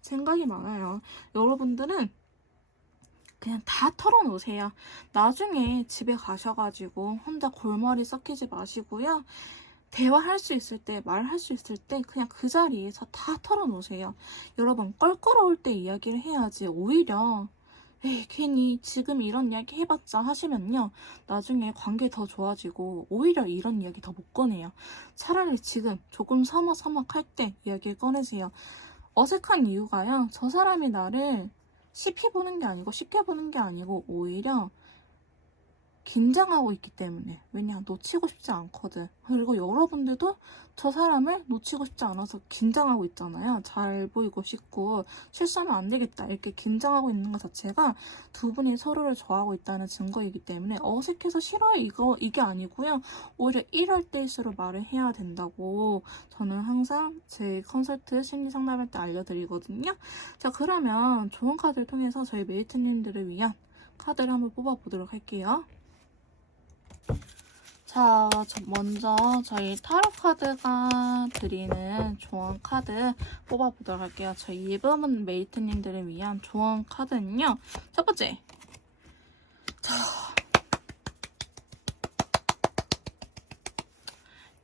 생각이 많아요. 여러분들은 그냥 다 털어놓으세요. 나중에 집에 가셔가지고 혼자 골머리 썩히지 마시고요. 대화할 수 있을 때, 말할 수 있을 때 그냥 그 자리에서 다 털어놓으세요. 여러분 껄끄러울 때 이야기를 해야지 오히려 에이 괜히 지금 이런 이야기 해봤자 하시면요. 나중에 관계 더 좋아지고 오히려 이런 이야기 더 못 꺼내요. 차라리 지금 조금 서먹서먹할 때 이야기를 꺼내세요. 어색한 이유가요. 저 사람이 나를 쉽게 보는 게 아니고 쉽게 보는 게 아니고 오히려 긴장하고 있기 때문에. 왜냐 놓치고 싶지 않거든. 그리고 여러분들도 저 사람을 놓치고 싶지 않아서 긴장하고 있잖아요. 잘 보이고 싶고 실수하면 안 되겠다 이렇게 긴장하고 있는 것 자체가 두 분이 서로를 좋아하고 있다는 증거이기 때문에 어색해서 싫어요 이게 아니고요. 오히려 이럴 때일수록 말을 해야 된다고 저는 항상 제 컨설트 심리 상담할 때 알려드리거든요. 자 그러면 좋은 카드를 통해서 저희 메이트님들을 위한 카드를 한번 뽑아보도록 할게요. 자, 먼저 저희 타로 카드가 드리는 조언 카드 뽑아보도록 할게요. 저희 예브먼 메이트님들을 위한 조언 카드는요. 첫 번째. 자,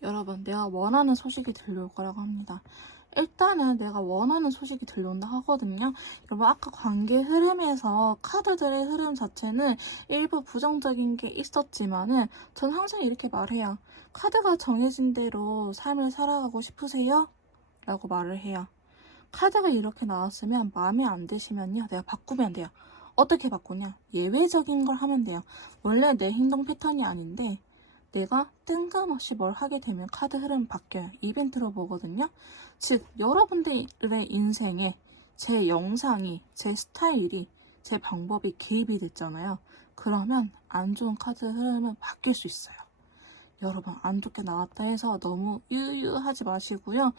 여러분 내가 원하는 소식이 들려올 거라고 합니다. 일단은 내가 원하는 소식이 들려온다 하거든요. 여러분 아까 관계 흐름에서 카드들의 흐름 자체는 일부 부정적인 게 있었지만은 전 항상 이렇게 말해요. 카드가 정해진 대로 삶을 살아가고 싶으세요? 라고 말을 해요. 카드가 이렇게 나왔으면 마음에 안 드시면요. 내가 바꾸면 돼요. 어떻게 바꾸냐? 예외적인 걸 하면 돼요. 원래 내 행동 패턴이 아닌데 내가 뜬금없이 뭘 하게 되면 카드 흐름 바뀌어요. 이벤트로 보거든요. 즉 여러분들의 인생에 제 영상이, 제 스타일이, 제 방법이 개입이 됐잖아요. 그러면 안 좋은 카드 흐름은 바뀔 수 있어요. 여러분 안 좋게 나왔다 해서 너무 유유하지 마시고요.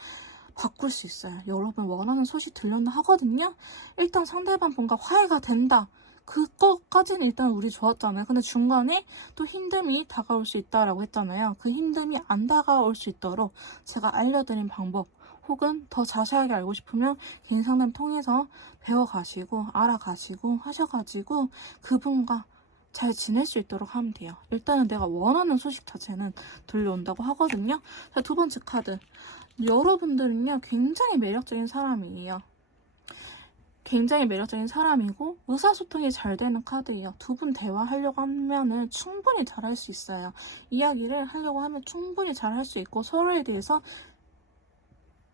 바꿀 수 있어요. 여러분 원하는 소식 들렸나 하거든요. 일단 상대방 분과 화해가 된다. 그것까지는 일단 우리 좋았잖아요. 근데 중간에 또 힘듦이 다가올 수 있다라고 했잖아요. 그 힘듦이 안 다가올 수 있도록 제가 알려드린 방법 혹은 더 자세하게 알고 싶으면 개인 상담 통해서 배워가시고 알아가시고 하셔가지고 그분과 잘 지낼 수 있도록 하면 돼요. 일단은 내가 원하는 소식 자체는 들려온다고 하거든요. 자, 두 번째 카드. 여러분들은요 굉장히 매력적인 사람이에요. 굉장히 매력적인 사람이고 의사소통이 잘 되는 카드예요. 두 분 대화하려고 하면은 충분히 잘할 수 있어요. 이야기를 하려고 하면 충분히 잘할 수 있고 서로에 대해서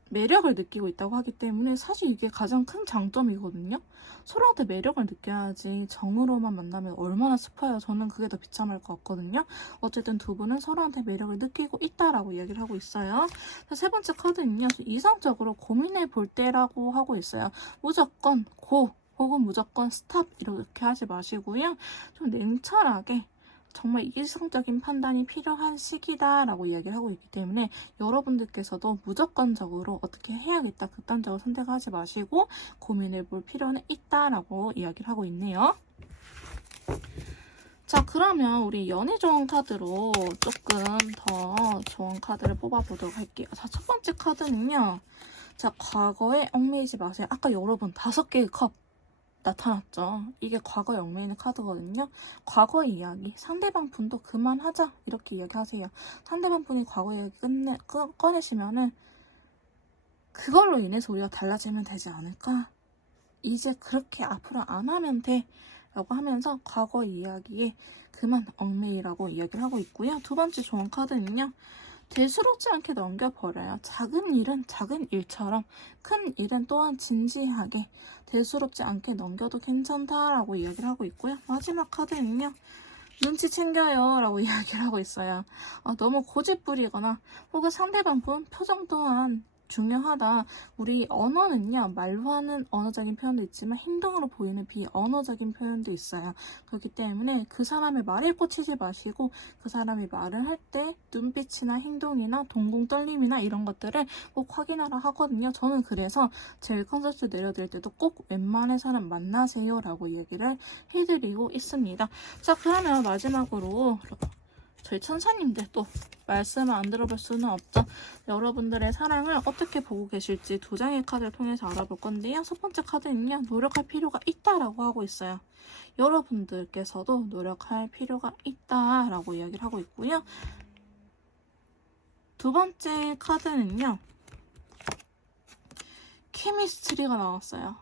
매력을 느끼고 있다고 하기 때문에 사실 이게 가장 큰 장점이거든요. 서로한테 매력을 느껴야지 정으로만 만나면 얼마나 슬퍼요. 저는 그게 더 비참할 것 같거든요. 어쨌든 두 분은 서로한테 매력을 느끼고 있다라고 이야기를 하고 있어요. 세 번째 카드는요. 이성적으로 고민해 볼 때라고 하고 있어요. 무조건 고 혹은 무조건 스탑 이렇게 하지 마시고요. 좀 냉철하게 정말 이성적인 판단이 필요한 시기다라고 이야기를 하고 있기 때문에 여러분들께서도 무조건적으로 어떻게 해야겠다 극단적으로 선택하지 마시고 고민해 볼 필요는 있다라고 이야기를 하고 있네요. 자, 그러면 우리 연애 조언 카드로 조금 더 좋은 카드를 뽑아보도록 할게요. 자, 첫 번째 카드는요. 자, 과거에 얽매이지 마세요. 아까 여러분 5개의 컵 나타났죠. 이게 과거에 얽매이는 카드거든요. 과거의 이야기, 상대방 분도 그만하자 이렇게 이야기하세요. 상대방 분이 과거 이야기 꺼내시면은 그걸로 인해서 우리가 달라지면 되지 않을까? 이제 그렇게 앞으로 안 하면 돼 라고 하면서 과거 이야기에 그만 얽매이라고 이야기를 하고 있고요. 두 번째 좋은 카드는요. 대수롭지 않게 넘겨버려요. 작은 일은 작은 일처럼, 큰 일은 또한 진지하게 대수롭지 않게 넘겨도 괜찮다라고 이야기를 하고 있고요. 마지막 카드는요. 눈치 챙겨요 라고 이야기를 하고 있어요. 너무 고집부리거나 혹은 상대방 분 표정 또한 중요하다. 우리 언어는요, 말로 하는 언어적인 표현도 있지만 행동으로 보이는 비언어적인 표현도 있어요. 그렇기 때문에 그 사람의 말에 꽂히지 마시고 그 사람이 말을 할 때 눈빛이나 행동이나 동공 떨림이나 이런 것들을 꼭 확인하라 하거든요. 저는 그래서 제 컨설트 내려드릴 때도 꼭 웬만해서는 만나세요 라고 얘기를 해드리고 있습니다. 자, 그러면 마지막으로 저희 천사님들 또 말씀을 안 들어볼 수는 없죠. 여러분들의 사랑을 어떻게 보고 계실지 2장의 카드를 통해서 알아볼 건데요. 첫 번째 카드는요. 노력할 필요가 있다라고 하고 있어요. 여러분들께서도 노력할 필요가 있다라고 이야기를 하고 있고요. 두 번째 카드는요. 케미스트리가 나왔어요.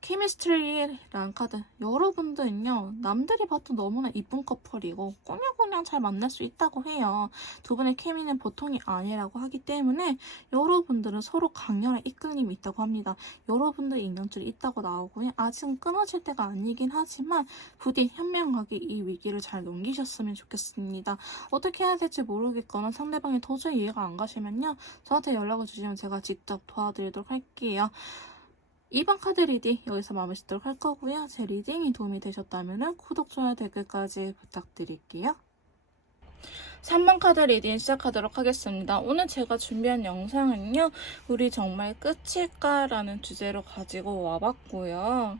케미스트리라는 카드. 여러분들은요, 남들이 봐도 너무나 이쁜 커플이고 꾸냥꾸냥 잘 만날 수 있다고 해요. 두 분의 케미는 보통이 아니라고 하기 때문에 여러분들은 서로 강렬한 이끌림이 있다고 합니다. 여러분들 인연줄이 있다고 나오고요. 아직은 끊어질 때가 아니긴 하지만 부디 현명하게 이 위기를 잘 넘기셨으면 좋겠습니다. 어떻게 해야 될지 모르겠거나 상대방이 도저히 이해가 안 가시면요, 저한테 연락을 주시면 제가 직접 도와드리도록 할게요. 2번 카드 리딩 여기서 마무리 짓도록 할 거고요. 제 리딩이 도움이 되셨다면 구독, 좋아요, 댓글까지 부탁드릴게요. 3번 카드 리딩 시작하도록 하겠습니다. 오늘 제가 준비한 영상은요. 우리 정말 끝일까? 라는 주제로 가지고 와봤고요.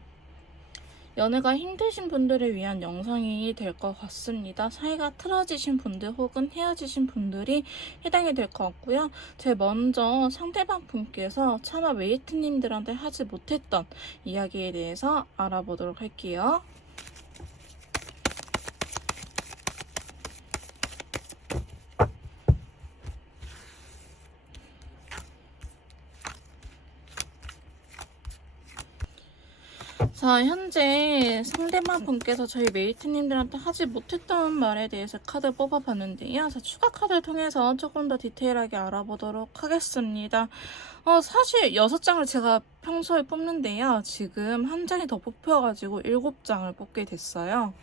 연애가 힘드신 분들을 위한 영상이 될 것 같습니다. 사이가 틀어지신 분들 혹은 헤어지신 분들이 해당이 될 것 같고요. 제일 먼저 상대방 분께서 차마 웨이트님들한테 하지 못했던 이야기에 대해서 알아보도록 할게요. 자, 현재 상대방 분께서 저희 메이트님들한테 하지 못했던 말에 대해서 카드 뽑아봤는데요. 자, 추가 카드를 통해서 조금 더 디테일하게 알아보도록 하겠습니다. 사실 6장을 제가 평소에 뽑는데요. 지금 한 장이 더 뽑혀가지고 7장을 뽑게 됐어요.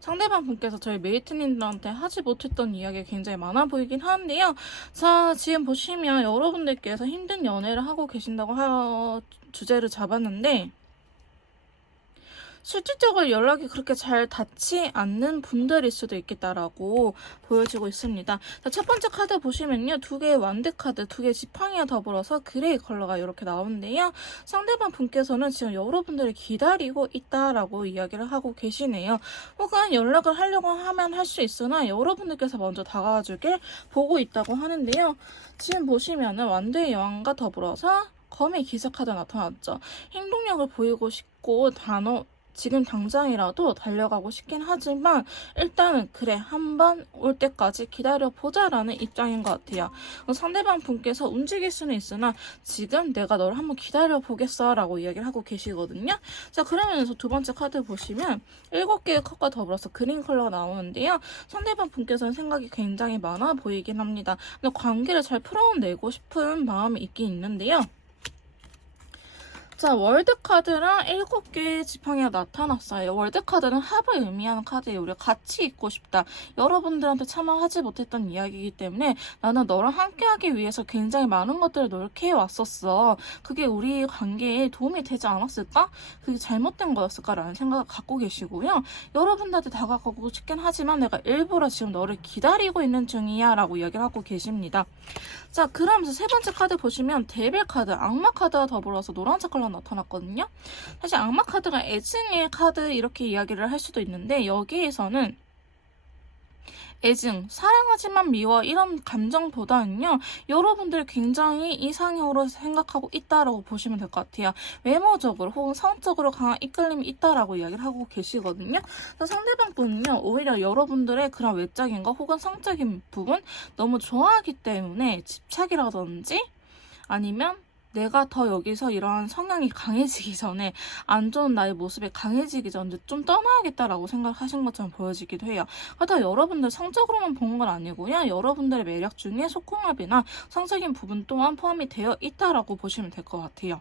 상대방 분께서 저희 메이트님들한테 하지 못했던 이야기가 굉장히 많아 보이긴 하는데요. 자, 지금 보시면 여러분들께서 힘든 연애를 하고 계신다고 주제를 잡았는데 실질적으로 연락이 그렇게 잘 닿지 않는 분들일 수도 있겠다라고 보여지고 있습니다. 자, 첫 번째 카드 보시면요. 2개의 완드 카드, 2개의 지팡이와 더불어서 그레이 컬러가 이렇게 나오는데요. 상대방 분께서는 지금 여러분들을 기다리고 있다라고 이야기를 하고 계시네요. 혹은 연락을 하려고 하면 할 수 있으나 여러분들께서 먼저 다가와 주길 보고 있다고 하는데요. 지금 보시면은 완드의 여왕과 더불어서 검의 기사 카드 나타났죠. 행동력을 보이고 싶고 지금 당장이라도 달려가고 싶긴 하지만 일단은 그래 한번 올 때까지 기다려보자라는 입장인 것 같아요. 상대방 분께서 움직일 수는 있으나 지금 내가 너를 한번 기다려보겠어 라고 이야기를 하고 계시거든요. 자, 그러면서 두 번째 카드 보시면 7개의 컵과 더불어서 그린 컬러가 나오는데요. 상대방 분께서는 생각이 굉장히 많아 보이긴 합니다. 근데 관계를 잘 풀어내고 싶은 마음이 있긴 있는데요. 자, 월드카드랑 7개의 지팡이가 나타났어요. 월드카드는 합을 의미하는 카드예요. 우리가 같이 있고 싶다. 여러분들한테 차마 하지 못했던 이야기이기 때문에 나는 너랑 함께하기 위해서 굉장히 많은 것들을 노력해왔었어. 그게 우리 관계에 도움이 되지 않았을까? 그게 잘못된 거였을까라는 생각을 갖고 계시고요. 여러분들한테 다가가고 싶긴 하지만 내가 일부러 지금 너를 기다리고 있는 중이야 라고 이야기를 하고 계십니다. 자, 그러면서 세 번째 카드 보시면 데빌 카드, 악마 카드와 더불어서 노란색 컬러 컬러 나타났거든요. 사실 악마 카드가 애증의 카드 이렇게 이야기를 할 수도 있는데 여기에서는 애증, 사랑하지만 미워 이런 감정보다는요. 여러분들 굉장히 이상형으로 생각하고 있다라고 보시면 될 것 같아요. 외모적으로 혹은 성적으로 강한 이끌림이 있다라고 이야기를 하고 계시거든요. 그래서 상대방 분은요. 오히려 여러분들의 그런 외적인 거 혹은 성적인 부분 너무 좋아하기 때문에 집착이라든지 아니면 내가 더 여기서 이러한 성향이 강해지기 전에 안 좋은 나의 모습에 강해지기 전에 좀 떠나야겠다라고 생각하신 것처럼 보여지기도 해요. 그렇다고 여러분들 성적으로만 본 건 아니고요. 여러분들의 매력 중에 속궁합이나 성적인 부분 또한 포함이 되어 있다라고 보시면 될 것 같아요.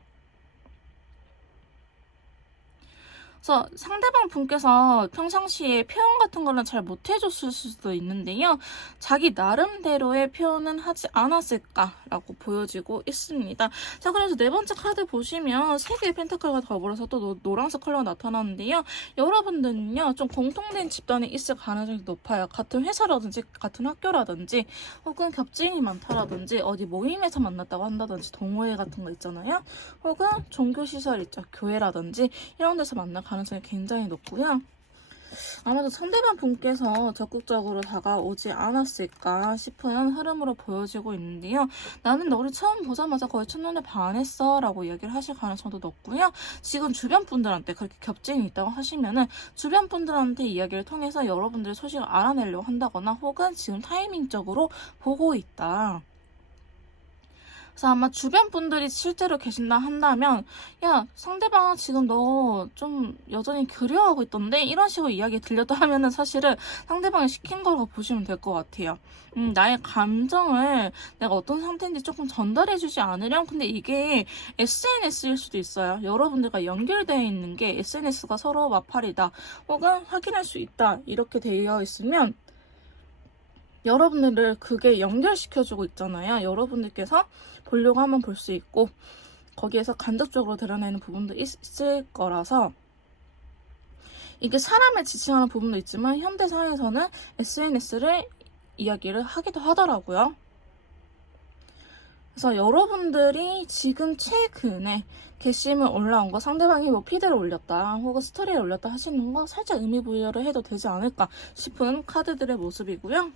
그래서 상대방 분께서 평상시에 표현 같은 거는 잘 못해줬을 수도 있는데요. 자기 나름대로의 표현은 하지 않았을까라고 보여지고 있습니다. 자, 그래서 네 번째 카드 보시면 세 개의 펜타클과 더불어서 또 노란색 컬러가 나타나는데요. 여러분들은요, 좀 공통된 집단이 있을 가능성이 높아요. 같은 회사라든지 같은 학교라든지 혹은 겹친이 많다라든지 어디 모임에서 만났다고 한다든지 동호회 같은 거 있잖아요. 혹은 종교시설 있죠. 교회라든지 이런 데서 만날 가능성이 굉장히 높고요. 아마도 상대방 분께서 적극적으로 다가오지 않았을까 싶은 흐름으로 보여지고 있는데요. 나는 너를 처음 보자마자 거의 첫눈에 반했어 라고 이야기를 하실 가능성도 높고요. 지금 주변 분들한테 그렇게 겹친이 있다고 하시면은 주변 분들한테 이야기를 통해서 여러분들의 소식을 알아내려고 한다거나 혹은 지금 타이밍적으로 보고 있다. 그래서 아마 주변 분들이 실제로 계신다 한다면 야 상대방 지금 너 좀 여전히 그리워하고 있던데 이런 식으로 이야기 들렸다 하면은 사실은 상대방이 시킨 거라고 보시면 될 것 같아요. 나의 감정을 내가 어떤 상태인지 조금 전달해주지 않으렴. 근데 이게 SNS일 수도 있어요. 여러분들과 연결되어 있는 게 SNS가 서로 마팔이다 혹은 확인할 수 있다 이렇게 되어 있으면 여러분들을 그게 연결시켜주고 있잖아요. 여러분들께서 보려고 하면 볼 수 있고 거기에서 간접적으로 드러내는 부분도 있을 거라서 이게 사람을 지칭하는 부분도 있지만 현대사회에서는 SNS를 이야기를 하기도 하더라고요. 그래서 여러분들이 지금 최근에 게시물 올라온 거 상대방이 뭐 피드를 올렸다 혹은 스토리를 올렸다 하시는 거 살짝 의미 부여를 해도 되지 않을까 싶은 카드들의 모습이고요.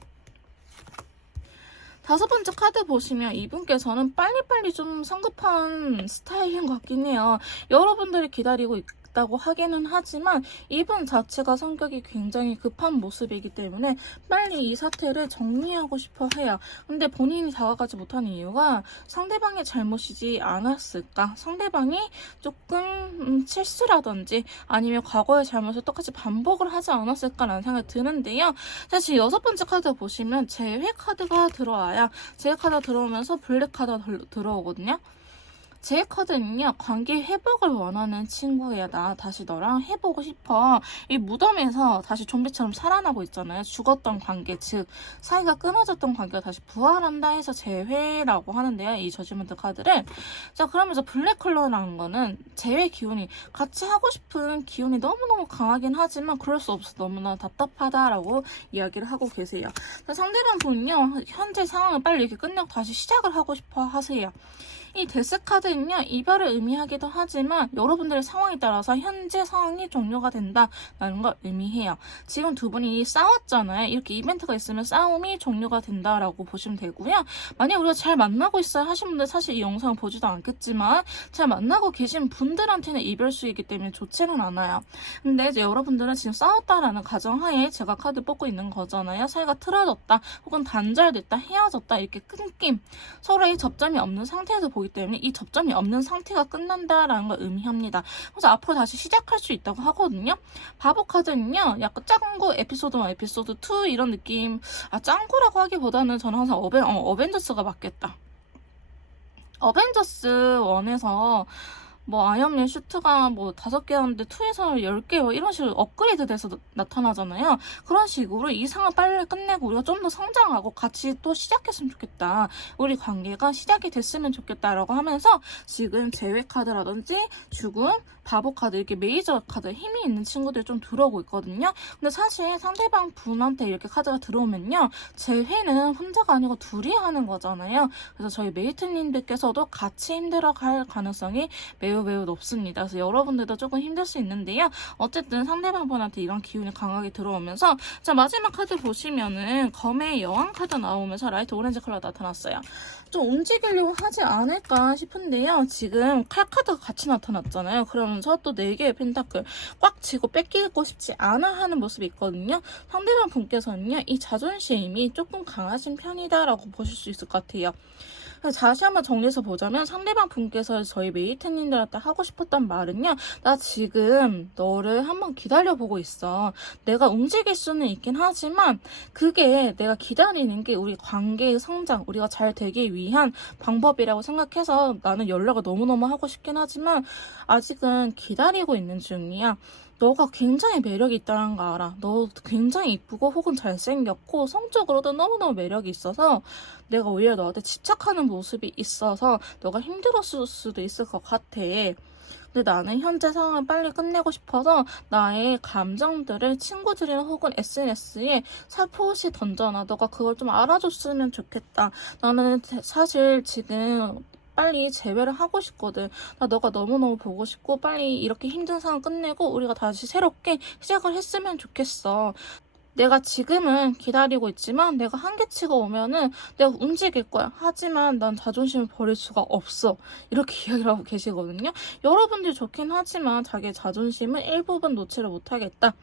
다섯 번째 카드 보시면 이분께서는 빨리빨리 좀 성급한 스타일인 것 같긴 해요. 여러분들이 기다리고 있다고 하기는 하지만 이분 자체가 성격이 굉장히 급한 모습이기 때문에 빨리 이 사태를 정리하고 싶어 해요. 근데 본인이 다가가지 못하는 이유가 상대방의 잘못이지 않았을까? 상대방이 조금 실수라든지 아니면 과거의 잘못을 똑같이 반복을 하지 않았을까라는 생각이 드는데요. 사실 여섯 번째 카드 보시면 재회 카드가 들어와요. 재회 카드가 들어오면서 블랙 카드가 들어오거든요. 제 카드는요, 관계 회복을 원하는 친구예요. 나 다시 너랑 해보고 싶어. 이 무덤에서 다시 좀비처럼 살아나고 있잖아요. 죽었던 관계, 즉 사이가 끊어졌던 관계가 다시 부활한다 해서 재회라고 하는데요. 이 저지먼트 카드를. 자, 그러면서 블랙 컬러라는 거는 재회 기운이 같이 하고 싶은 기운이 너무너무 강하긴 하지만 그럴 수 없어. 너무나 답답하다라고 이야기를 하고 계세요. 상대방 분은요, 현재 상황을 빨리 이렇게 끝내고 다시 시작을 하고 싶어 하세요. 이 데스 카드는요, 이별을 의미하기도 하지만 여러분들의 상황에 따라서 현재 상황이 종료가 된다라는 걸 의미해요. 지금 두 분이 싸웠잖아요. 이렇게 이벤트가 있으면 싸움이 종료가 된다라고 보시면 되고요. 만약 우리가 잘 만나고 있어요 하신 분들 사실 이 영상을 보지도 않겠지만 잘 만나고 계신 분들한테는 이별수이기 때문에 좋지는 않아요. 근데 이제 여러분들은 지금 싸웠다라는 가정하에 제가 카드 뽑고 있는 거잖아요. 사이가 틀어졌다 혹은 단절됐다 헤어졌다 이렇게 끊김 서로의 접점이 없는 상태에서 보기 때문에 이 접점이 없는 상태가 끝난다라는 걸 의미합니다. 그래서 앞으로 다시 시작할 수 있다고 하거든요. 바보 카드는요, 약간 짱구 에피소드 1, 에피소드 2 이런 느낌. 짱구라고 하기보다는 저는 항상 어벤져스가 맞겠다. 어벤져스 1에서 뭐 아이언맨 슈트가 뭐 5개였는데 2에서 10개 뭐 이런 식으로 업그레이드 돼서 나타나잖아요. 그런 식으로 이 상황 빨리 끝내고 우리가 좀 더 성장하고 같이 또 시작했으면 좋겠다. 우리 관계가 시작이 됐으면 좋겠다라고 하면서 지금 재회 카드라든지 죽음, 바보 카드 이렇게 메이저 카드 힘이 있는 친구들이 좀 들어오고 있거든요. 근데 사실 상대방 분한테 이렇게 카드가 들어오면요. 재회는 혼자가 아니고 둘이 하는 거잖아요. 그래서 저희 메이트님들께서도 같이 힘들어갈 가능성이 매우 매우 높습니다. 그래서 여러분들도 조금 힘들 수 있는데요. 어쨌든 상대방분한테 이런 기운이 강하게 들어오면서 자, 마지막 카드 보시면은 검의 여왕 카드 나오면서 라이트 오렌지 컬러 나타났어요. 좀 움직이려고 하지 않을까 싶은데요. 지금 칼 카드가 같이 나타났잖아요. 그러면서 또 4개의 펜타클 꽉 쥐고 뺏기고 싶지 않아 하는 모습이 있거든요. 상대방 분께서는요, 이 자존심이 조금 강하신 편이다라고 보실 수 있을 것 같아요. 다시 한번 정리해서 보자면 상대방 분께서 저희 메이트님들한테 하고 싶었던 말은요. 나 지금 너를 한번 기다려보고 있어. 내가 움직일 수는 있긴 하지만 그게 내가 기다리는 게 우리 관계의 성장, 우리가 잘 되기 위한 방법이라고 생각해서 나는 연락을 너무너무 하고 싶긴 하지만 아직은 기다리고 있는 중이야. 너가 굉장히 매력이 있다는 거 알아. 너 굉장히 이쁘고 혹은 잘생겼고 성적으로도 너무너무 매력이 있어서 내가 오히려 너한테 집착하는 모습이 있어서 너가 힘들었을 수도 있을 것 같아. 근데 나는 현재 상황을 빨리 끝내고 싶어서 나의 감정들을 친구들이나 혹은 SNS에 살포시 던져놔. 너가 그걸 좀 알아줬으면 좋겠다. 나는 사실 지금 빨리 재회를 하고 싶거든. 나 너가 너무너무 보고 싶고 빨리 이렇게 힘든 상황 끝내고 우리가 다시 새롭게 시작을 했으면 좋겠어. 내가 지금은 기다리고 있지만 내가 한계치가 오면은 내가 움직일 거야. 하지만 난 자존심을 버릴 수가 없어. 이렇게 이야기를 하고 계시거든요. 여러분들이 좋긴 하지만 자기의 자존심은 일부분 놓지를 못하겠다.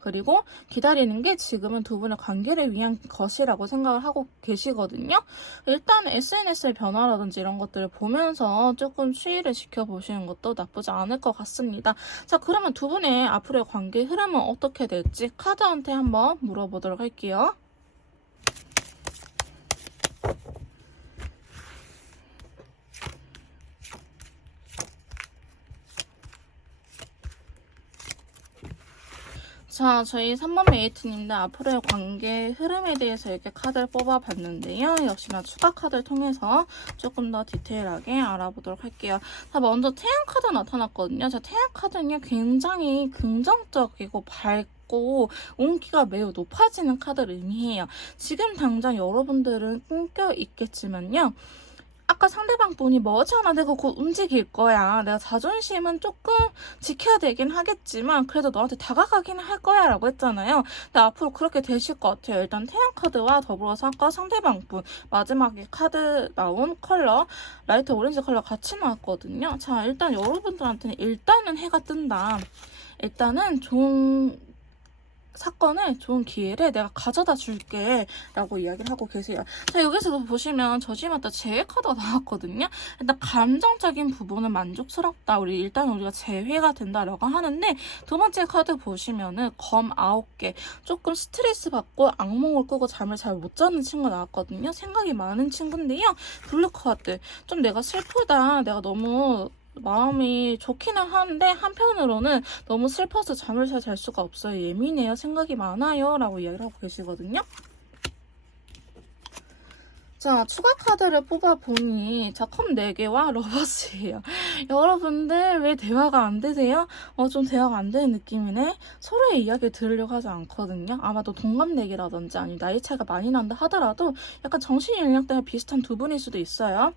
그리고 기다리는 게 지금은 두 분의 관계를 위한 것이라고 생각을 하고 계시거든요. 일단 SNS의 변화라든지 이런 것들을 보면서 조금 추이를 지켜보시는 것도 나쁘지 않을 것 같습니다. 자, 그러면 두 분의 앞으로의 관계 흐름은 어떻게 될지 카드한테 한번 물어보도록 할게요. 자, 저희 3번 메이트님들 앞으로의 관계 흐름에 대해서 이렇게 카드를 뽑아봤는데요. 역시나 추가 카드를 통해서 조금 더 디테일하게 알아보도록 할게요. 자, 먼저 태양 카드 나타났거든요. 자, 태양 카드는요, 굉장히 긍정적이고 밝고 운기가 매우 높아지는 카드를 의미해요. 지금 당장 여러분들은 끊겨 있겠지만요. 아까 상대방 분이 머지않아 내가 곧 움직일 거야. 내가 자존심은 조금 지켜야 되긴 하겠지만 그래도 너한테 다가가긴 할 거야 라고 했잖아요. 근데 앞으로 그렇게 되실 것 같아요. 일단 태양 카드와 더불어서 아까 상대방 분 마지막에 카드 나온 컬러 라이트 오렌지 컬러 같이 나왔거든요. 자, 일단 여러분들한테는 일단은 해가 뜬다. 일단은 좋은 사건을 좋은 기회를 내가 가져다 줄게 라고 이야기를 하고 계세요. 자, 여기서도 보시면 저지마다 재회 카드가 나왔거든요. 일단 감정적인 부분은 만족스럽다. 일단 우리가 재회가 된다라고 하는데 두 번째 카드 보시면은 검 9개 조금 스트레스 받고 악몽을 꾸고 잠을 잘 못 자는 친구가 나왔거든요. 생각이 많은 친구인데요. 블루 카드 좀 내가 슬프다. 내가 너무 마음이 좋기는 한데 한편으로는 너무 슬퍼서 잠을 잘 수가 없어요. 예민해요. 생각이 많아요. 라고 이야기를 하고 계시거든요. 자, 추가 카드를 뽑아보니 자, 컵 4개와 러버스예요. 여러분들 왜 대화가 안 되세요? 좀 대화가 안 되는 느낌이네. 서로의 이야기를 들으려고 하지 않거든요. 아마도 동갑내기라든지 아니면 나이 차이가 많이 난다 하더라도 약간 정신 연령대가 비슷한 두 분일 수도 있어요.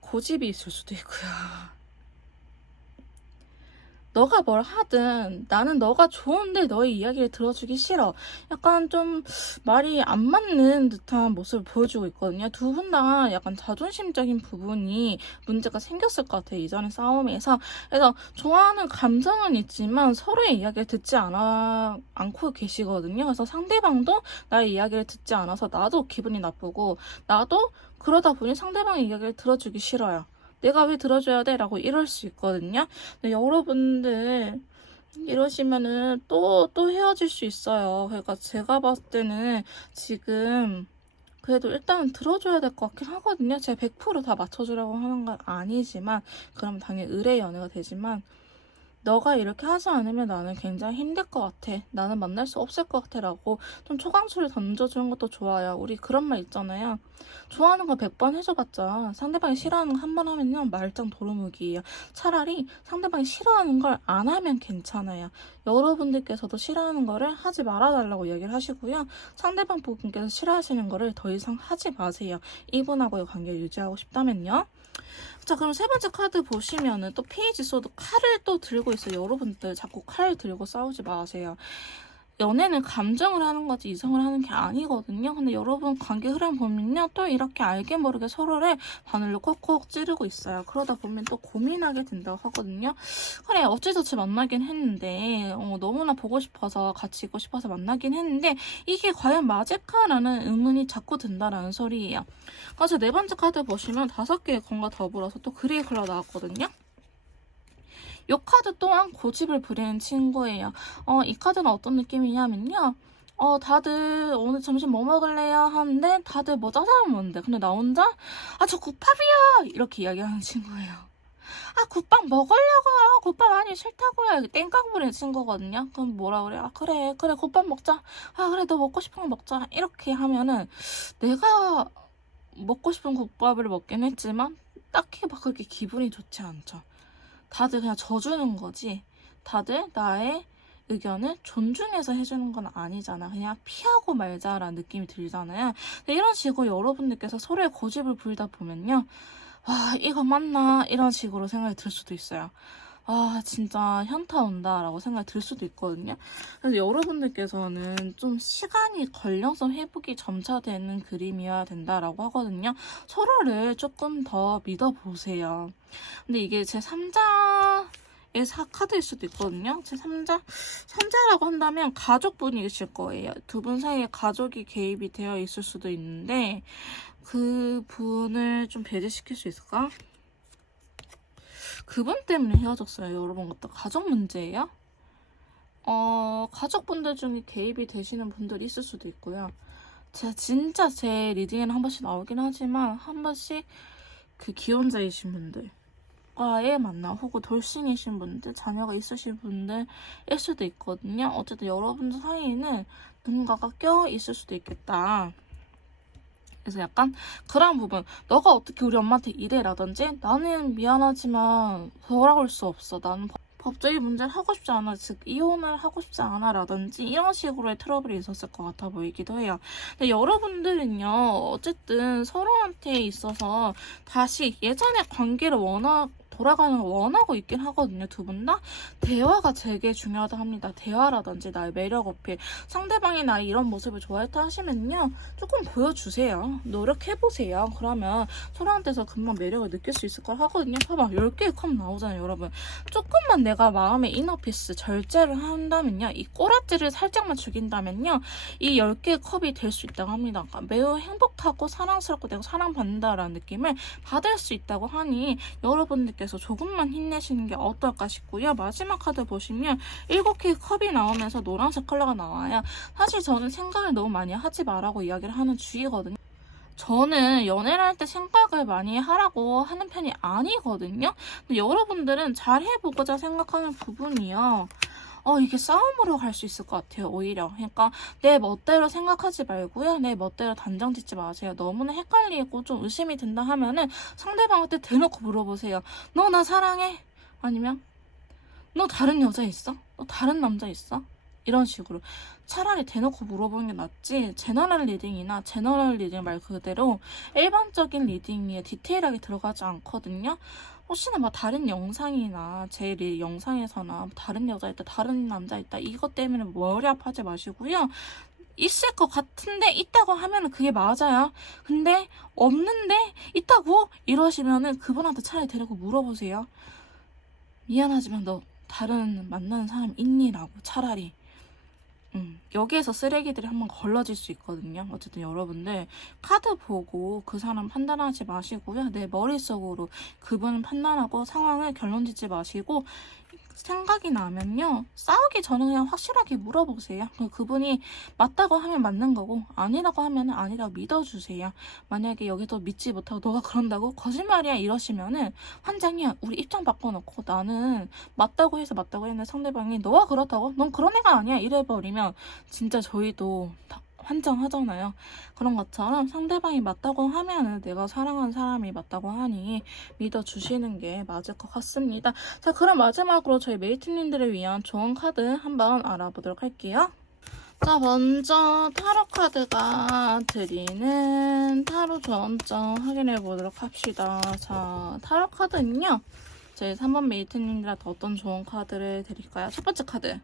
고집이 있을 수도 있고요. 너가 뭘 하든 나는 너가 좋은데 너의 이야기를 들어주기 싫어. 약간 좀 말이 안 맞는 듯한 모습을 보여주고 있거든요. 두 분 다 약간 자존심적인 부분이 문제가 생겼을 것 같아요. 이전의 싸움에서. 그래서 좋아하는 감정은 있지만 서로의 이야기를 듣지 않고 계시거든요. 그래서 상대방도 나의 이야기를 듣지 않아서 나도 기분이 나쁘고 나도 그러다 보니 상대방의 이야기를 들어주기 싫어요. 내가 왜 들어줘야 돼? 라고 이럴 수 있거든요. 근데 여러분들 이러시면은 또 헤어질 수 있어요. 그러니까 제가 봤을 때는 지금 그래도 일단 들어줘야 될 것 같긴 하거든요. 제가 100%다 맞춰주라고 하는 건 아니지만 그럼 당연히 의뢰 연애가 되지만 너가 이렇게 하지 않으면 나는 굉장히 힘들 것 같아. 나는 만날 수 없을 것 같아. 라고 좀 초강수를 던져주는 것도 좋아요. 우리 그런 말 있잖아요. 좋아하는 거 100번 해줘봤자 상대방이 싫어하는 거 한 번 하면요. 말짱 도루묵이에요. 차라리 상대방이 싫어하는 걸 안 하면 괜찮아요. 여러분들께서도 싫어하는 거를 하지 말아달라고 얘기를 하시고요. 상대방 분께서 싫어하시는 거를 더 이상 하지 마세요. 이분하고의 관계를 유지하고 싶다면요. 자, 그럼 세 번째 카드 보시면은 또 페이지 소드 칼을 또 들고 있어요. 여러분들 자꾸 칼 들고 싸우지 마세요. 연애는 감정을 하는 거지 이성을 하는 게 아니거든요. 근데 여러분 관계 흐름 보면요. 또 이렇게 알게 모르게 서로를 바늘로 콕콕 찌르고 있어요. 그러다 보면 또 고민하게 된다고 하거든요. 그래 어찌저찌 만나긴 했는데 너무나 보고 싶어서 같이 있고 싶어서 만나긴 했는데 이게 과연 맞을까라는 의문이 자꾸 든다라는 소리예요. 그래서 네 번째 카드 보시면 5개의 건과 더불어서 또 그레이 컬러 나왔거든요. 이 카드 또한 고집을 부리는 친구예요. 이 카드는 어떤 느낌이냐면요. 다들 오늘 점심 뭐 먹을래요? 하는데 다들 뭐 짜장면 먹는데 근데 나 혼자 저 국밥이요! 이렇게 이야기하는 친구예요. 국밥 먹으려고요. 국밥 아니 싫다고요. 땡깡 부리는 친구거든요. 그럼 뭐라 그래? 그래 국밥 먹자. 그래 너 먹고 싶은 거 먹자. 이렇게 하면은 내가 먹고 싶은 국밥을 먹긴 했지만 딱히 막 그렇게 기분이 좋지 않죠. 다들 그냥 져주는 거지. 다들 나의 의견을 존중해서 해주는 건 아니잖아. 그냥 피하고 말자라는 느낌이 들잖아요. 근데 이런 식으로 여러분들께서 서로의 고집을 부리다 보면요. 와, 이거 맞나? 이런 식으로 생각이 들 수도 있어요. 진짜 현타 온다라고 생각이 들 수도 있거든요. 그래서 여러분들께서는 좀 시간이 걸려서 회복이 점차되는 그림이어야 된다라고 하거든요. 서로를 조금 더 믿어보세요. 근데 이게 제 3자의 카드일 수도 있거든요. 제 3자라고 한다면 가족분이실 거예요. 두 분 사이에 가족이 개입이 되어 있을 수도 있는데 그 분을 좀 배제시킬 수 있을까? 그분 때문에 헤어졌어요. 여러분 어떤 가족 문제예요? 가족분들 중에 개입이 되시는 분들이 있을 수도 있고요. 제가 진짜 제 리딩에는 한 번씩 나오긴 하지만 한 번씩 그 기혼자이신 분들과의 만남 혹은 돌싱이신 분들, 자녀가 있으신 분들일 수도 있거든요. 어쨌든 여러분들 사이에는 누군가가 껴 있을 수도 있겠다. 그래서 약간 그런 부분, 너가 어떻게 우리 엄마한테 이래라든지 나는 미안하지만 돌아올 수 없어, 나는 법적인 문제를 하고 싶지 않아, 즉 이혼을 하고 싶지 않아 라든지 이런 식으로의 트러블이 있었을 것 같아 보이기도 해요. 근데 여러분들은요 어쨌든 서로한테 있어서 다시 예전의 관계를 돌아가는 걸 원하고 있긴 하거든요. 두 분 다 대화가 되게 중요하다 합니다. 대화라든지 나의 매력 어필, 상대방이 나의 이런 모습을 좋아했다 하시면요 조금 보여주세요. 노력해보세요. 그러면 서로한테서 금방 매력을 느낄 수 있을 걸 하거든요. 봐봐 10개의 컵 나오잖아요. 여러분 조금만 내가 마음의 이너피스 절제를 한다면요, 이 꼬라지를 살짝만 죽인다면요 이 10개의 컵이 될 수 있다고 합니다. 그러니까 매우 행복하고 사랑스럽고 내가 사랑받는다라는 느낌을 받을 수 있다고 하니 여러분들께서 조금만 힘내시는 게 어떨까 싶고요. 마지막 카드 보시면 7개의 컵이 나오면서 노란색 컬러가 나와요. 사실 저는 생각을 너무 많이 하지 말라고 이야기를 하는 주의거든요. 저는 연애를 할 때 생각을 많이 하라고 하는 편이 아니거든요. 근데 여러분들은 잘 해보고자 생각하는 부분이요. 이게 싸움으로 갈 수 있을 것 같아요, 오히려. 그러니까 내 멋대로 생각하지 말고요. 내 멋대로 단정 짓지 마세요. 너무나 헷갈리고 좀 의심이 든다 하면은 상대방한테 대놓고 물어보세요. 너 나 사랑해? 아니면 너 다른 여자 있어? 너 다른 남자 있어? 이런 식으로 차라리 대놓고 물어보는 게 낫지, 제너럴 리딩이나 제너럴 리딩 말 그대로 일반적인 리딩에 디테일하게 들어가지 않거든요. 혹시나 막 다른 영상이나 제 영상에서나 다른 여자 있다, 다른 남자 있다 이것 때문에 머리 아파하지 마시고요. 있을 것 같은데 있다고 하면은 그게 맞아요. 근데 없는데 있다고 이러시면은 그분한테 차라리 데리고 물어보세요. 미안하지만 너 다른 만나는 사람 있니? 라고 차라리. 여기에서 쓰레기들이 한번 걸러질 수 있거든요. 어쨌든 여러분들 카드 보고 그 사람 판단하지 마시고요. 내 머릿속으로 그분 판단하고 상황을 결론 짓지 마시고 생각이 나면요 싸우기 전에 그냥 확실하게 물어보세요. 그분이 맞다고 하면 맞는 거고 아니라고 하면 아니라고 믿어주세요. 만약에 여기서 믿지 못하고 너가 그런다고 거짓말이야 이러시면은 환장이야. 우리 입장 바꿔놓고 나는 맞다고 해서 맞다고 했는데 상대방이 너가 그렇다고? 넌 그런 애가 아니야 이래버리면 진짜 저희도 환장하잖아요. 그런 것처럼 상대방이 맞다고 하면은 내가 사랑하는 사람이 맞다고 하니 믿어주시는 게 맞을 것 같습니다. 자, 그럼 마지막으로 저희 메이트님들을 위한 좋은 카드 한번 알아보도록 할게요. 자, 먼저 타로 카드가 드리는 타로 조언점 확인해 보도록 합시다. 자, 타로 카드는요, 저희 3번 메이트님들한테 어떤 좋은 카드를 드릴까요? 첫 번째 카드.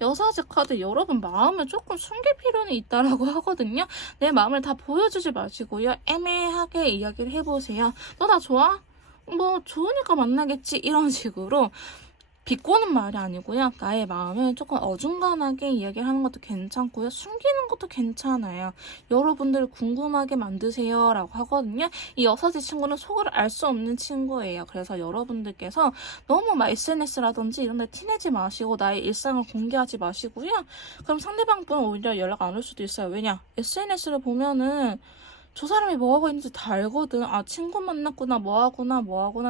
여사제 카드. 여러분 마음을 조금 숨길 필요는 있다라고 하거든요. 내 마음을 다 보여주지 마시고요. 애매하게 이야기를 해보세요. 너 나 좋아? 뭐 좋으니까 만나겠지, 이런 식으로 비꼬는 말이 아니고요. 나의 마음을 조금 어중간하게 이야기를 하는 것도 괜찮고요. 숨기는 것도 괜찮아요. 여러분들 궁금하게 만드세요 라고 하거든요. 이 여사제 친구는 속을 알 수 없는 친구예요. 그래서 여러분들께서 너무 막 SNS라든지 이런 데 티내지 마시고 나의 일상을 공개하지 마시고요. 그럼 상대방 분 오히려 연락 안 올 수도 있어요. 왜냐? SNS를 보면은 저 사람이 뭐하고 있는지 다 알거든. 아, 친구 만났구나, 뭐하구나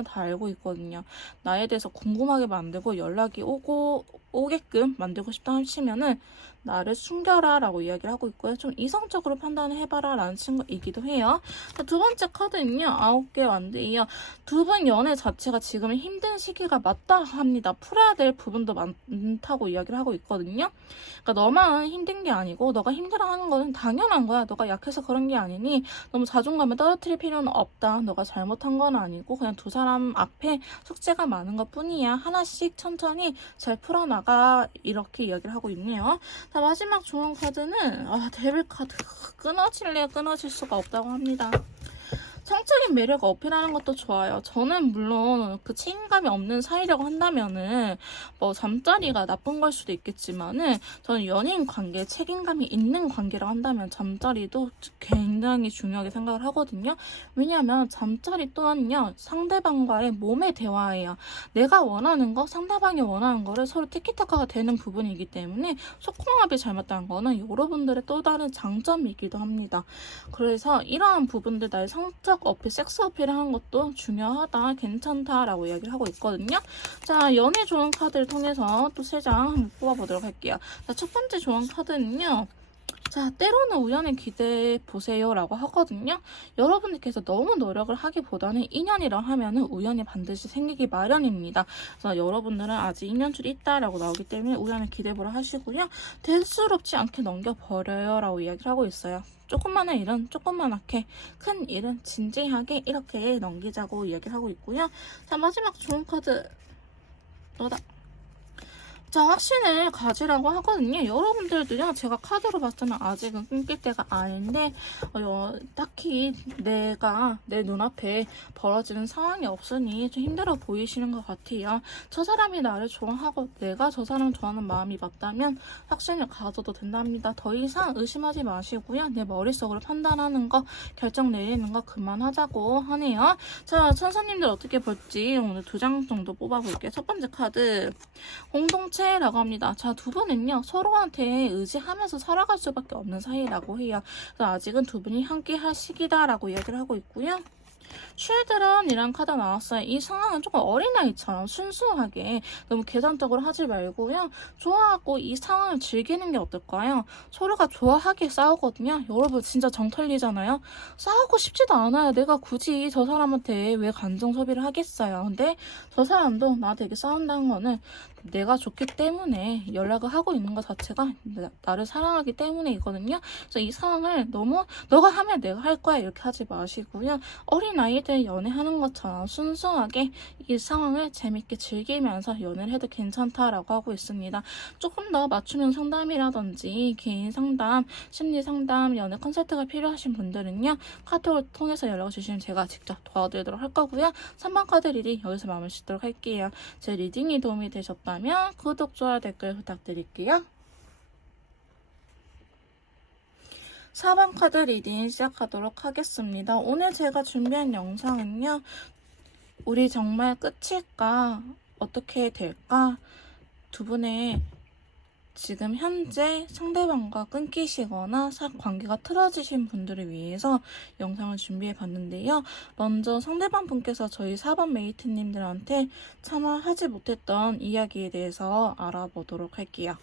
다 알고 있거든요. 나에 대해서 궁금하게 만들고 연락이 오게끔 만들고 싶다 하시면은 나를 숨겨라 라고 이야기를 하고 있고요. 좀 이성적으로 판단을 해봐라 라는 친구이기도 해요. 두 번째 카드는요. 9개 완드예요. 두 분 연애 자체가 지금 힘든 시기가 맞다 합니다. 풀어야 될 부분도 많다고 이야기를 하고 있거든요. 그러니까 너만 힘든 게 아니고 너가 힘들어하는 거는 당연한 거야. 너가 약해서 그런 게 아니니 너무 자존감을 떨어뜨릴 필요는 없다. 너가 잘못한 건 아니고 그냥 두 사람 앞에 숙제가 많은 것 뿐이야. 하나씩 천천히 잘 풀어나가. 이렇게 이야기를 하고 있네요. 자, 마지막 좋은 카드는 데빌 카드. 끊어질래야 끊어질 수가 없다고 합니다. 성적인 매력을 어필하는 것도 좋아요. 저는 물론 그 책임감이 없는 사이라고 한다면은 뭐 잠자리가 나쁜 걸 수도 있겠지만은 저는 연인 관계, 책임감이 있는 관계라고 한다면 잠자리도 굉장히 중요하게 생각을 하거든요. 왜냐하면 잠자리 또한요, 상대방과의 몸의 대화예요. 내가 원하는 거, 상대방이 원하는 거를 서로 티키타카가 되는 부분이기 때문에 소통합이 잘 맞다는 거는 여러분들의 또 다른 장점이기도 합니다. 그래서 이러한 부분들 나의 성적 어필, 섹스 어필을 하는 것도 중요하다, 괜찮다라고 이야기를 하고 있거든요. 자, 연애 좋은 카드를 통해서 또 3장 한번 뽑아보도록 할게요. 자, 첫 번째 좋은 카드는요. 자, 때로는 우연을 기대해 보세요 라고 하거든요. 여러분들께서 너무 노력을 하기보다는 인연이라 하면은 우연이 반드시 생기기 마련입니다. 그래서 여러분들은 아직 인연줄이 있다라고 나오기 때문에 우연을 기대보라 하시고요. 대수롭지 않게 넘겨버려요 라고 이야기를 하고 있어요. 조그마한 일은 조그만하게, 큰 일은 진지하게 이렇게 넘기자고 이야기를 하고 있고요. 자, 마지막 좋은 카드 너다. 자, 확신을 가지라고 하거든요. 여러분들도요, 제가 카드로 봤을 때는 아직은 끊길 때가 아닌데, 딱히 내가 내 눈앞에 벌어지는 상황이 없으니 좀 힘들어 보이시는 것 같아요. 저 사람이 나를 좋아하고 내가 저 사람을 좋아하는 마음이 맞다면 확신을 가져도 된답니다. 더 이상 의심하지 마시고요. 내 머릿속으로 판단하는 거, 결정 내리는 거 그만하자고 하네요. 자, 천사님들 어떻게 볼지 오늘 2장 정도 뽑아볼게요. 첫 번째 카드. 공동체라고 합니다. 자, 두 분은요, 서로한테 의지하면서 살아갈 수밖에 없는 사이라고 해요. 그래서 아직은 두 분이 함께 할 시기다라고 이야기를 하고 있고요. 쉴드런이란 카드 나왔어요. 이 상황은 조금 어린아이처럼 순수하게 너무 계산적으로 하지 말고요. 좋아하고 이 상황을 즐기는 게 어떨까요? 서로가 좋아하게 싸우거든요. 여러분 진짜 정 털리잖아요. 싸우고 싶지도 않아요. 내가 굳이 저 사람한테 왜 감정 소비를 하겠어요. 근데 저 사람도 나한테 이렇게 싸운다는 거는 내가 좋기 때문에 연락을 하고 있는 것 자체가 나를 사랑하기 때문이거든요. 그래서 이 상황을 너무 너가 하면 내가 할 거야 이렇게 하지 마시고요. 어린아이들 연애하는 것처럼 순수하게 이 상황을 재밌게 즐기면서 연애를 해도 괜찮다라고 하고 있습니다. 조금 더 맞춤형 상담이라든지 개인 상담, 심리 상담, 연애 컨설트가 필요하신 분들은요. 카톡을 통해서 연락을 주시면 제가 직접 도와드리도록 할 거고요. 3번 카드 리딩 여기서 마무리 짓도록 할게요. 제 리딩이 도움이 되셨다면 구독, 좋아요, 댓글 부탁드릴게요. 4번 카드 리딩 시작하도록 하겠습니다. 오늘 제가 준비한 영상은요. 우리 정말 끝일까? 어떻게 될까? 두 분의 지금 현재 상대방과 끊기시거나 관계가 틀어지신 분들을 위해서 영상을 준비해 봤는데요. 먼저 상대방 분께서 저희 4번 메이트님들한테 차마 하지 못했던 이야기에 대해서 알아보도록 할게요.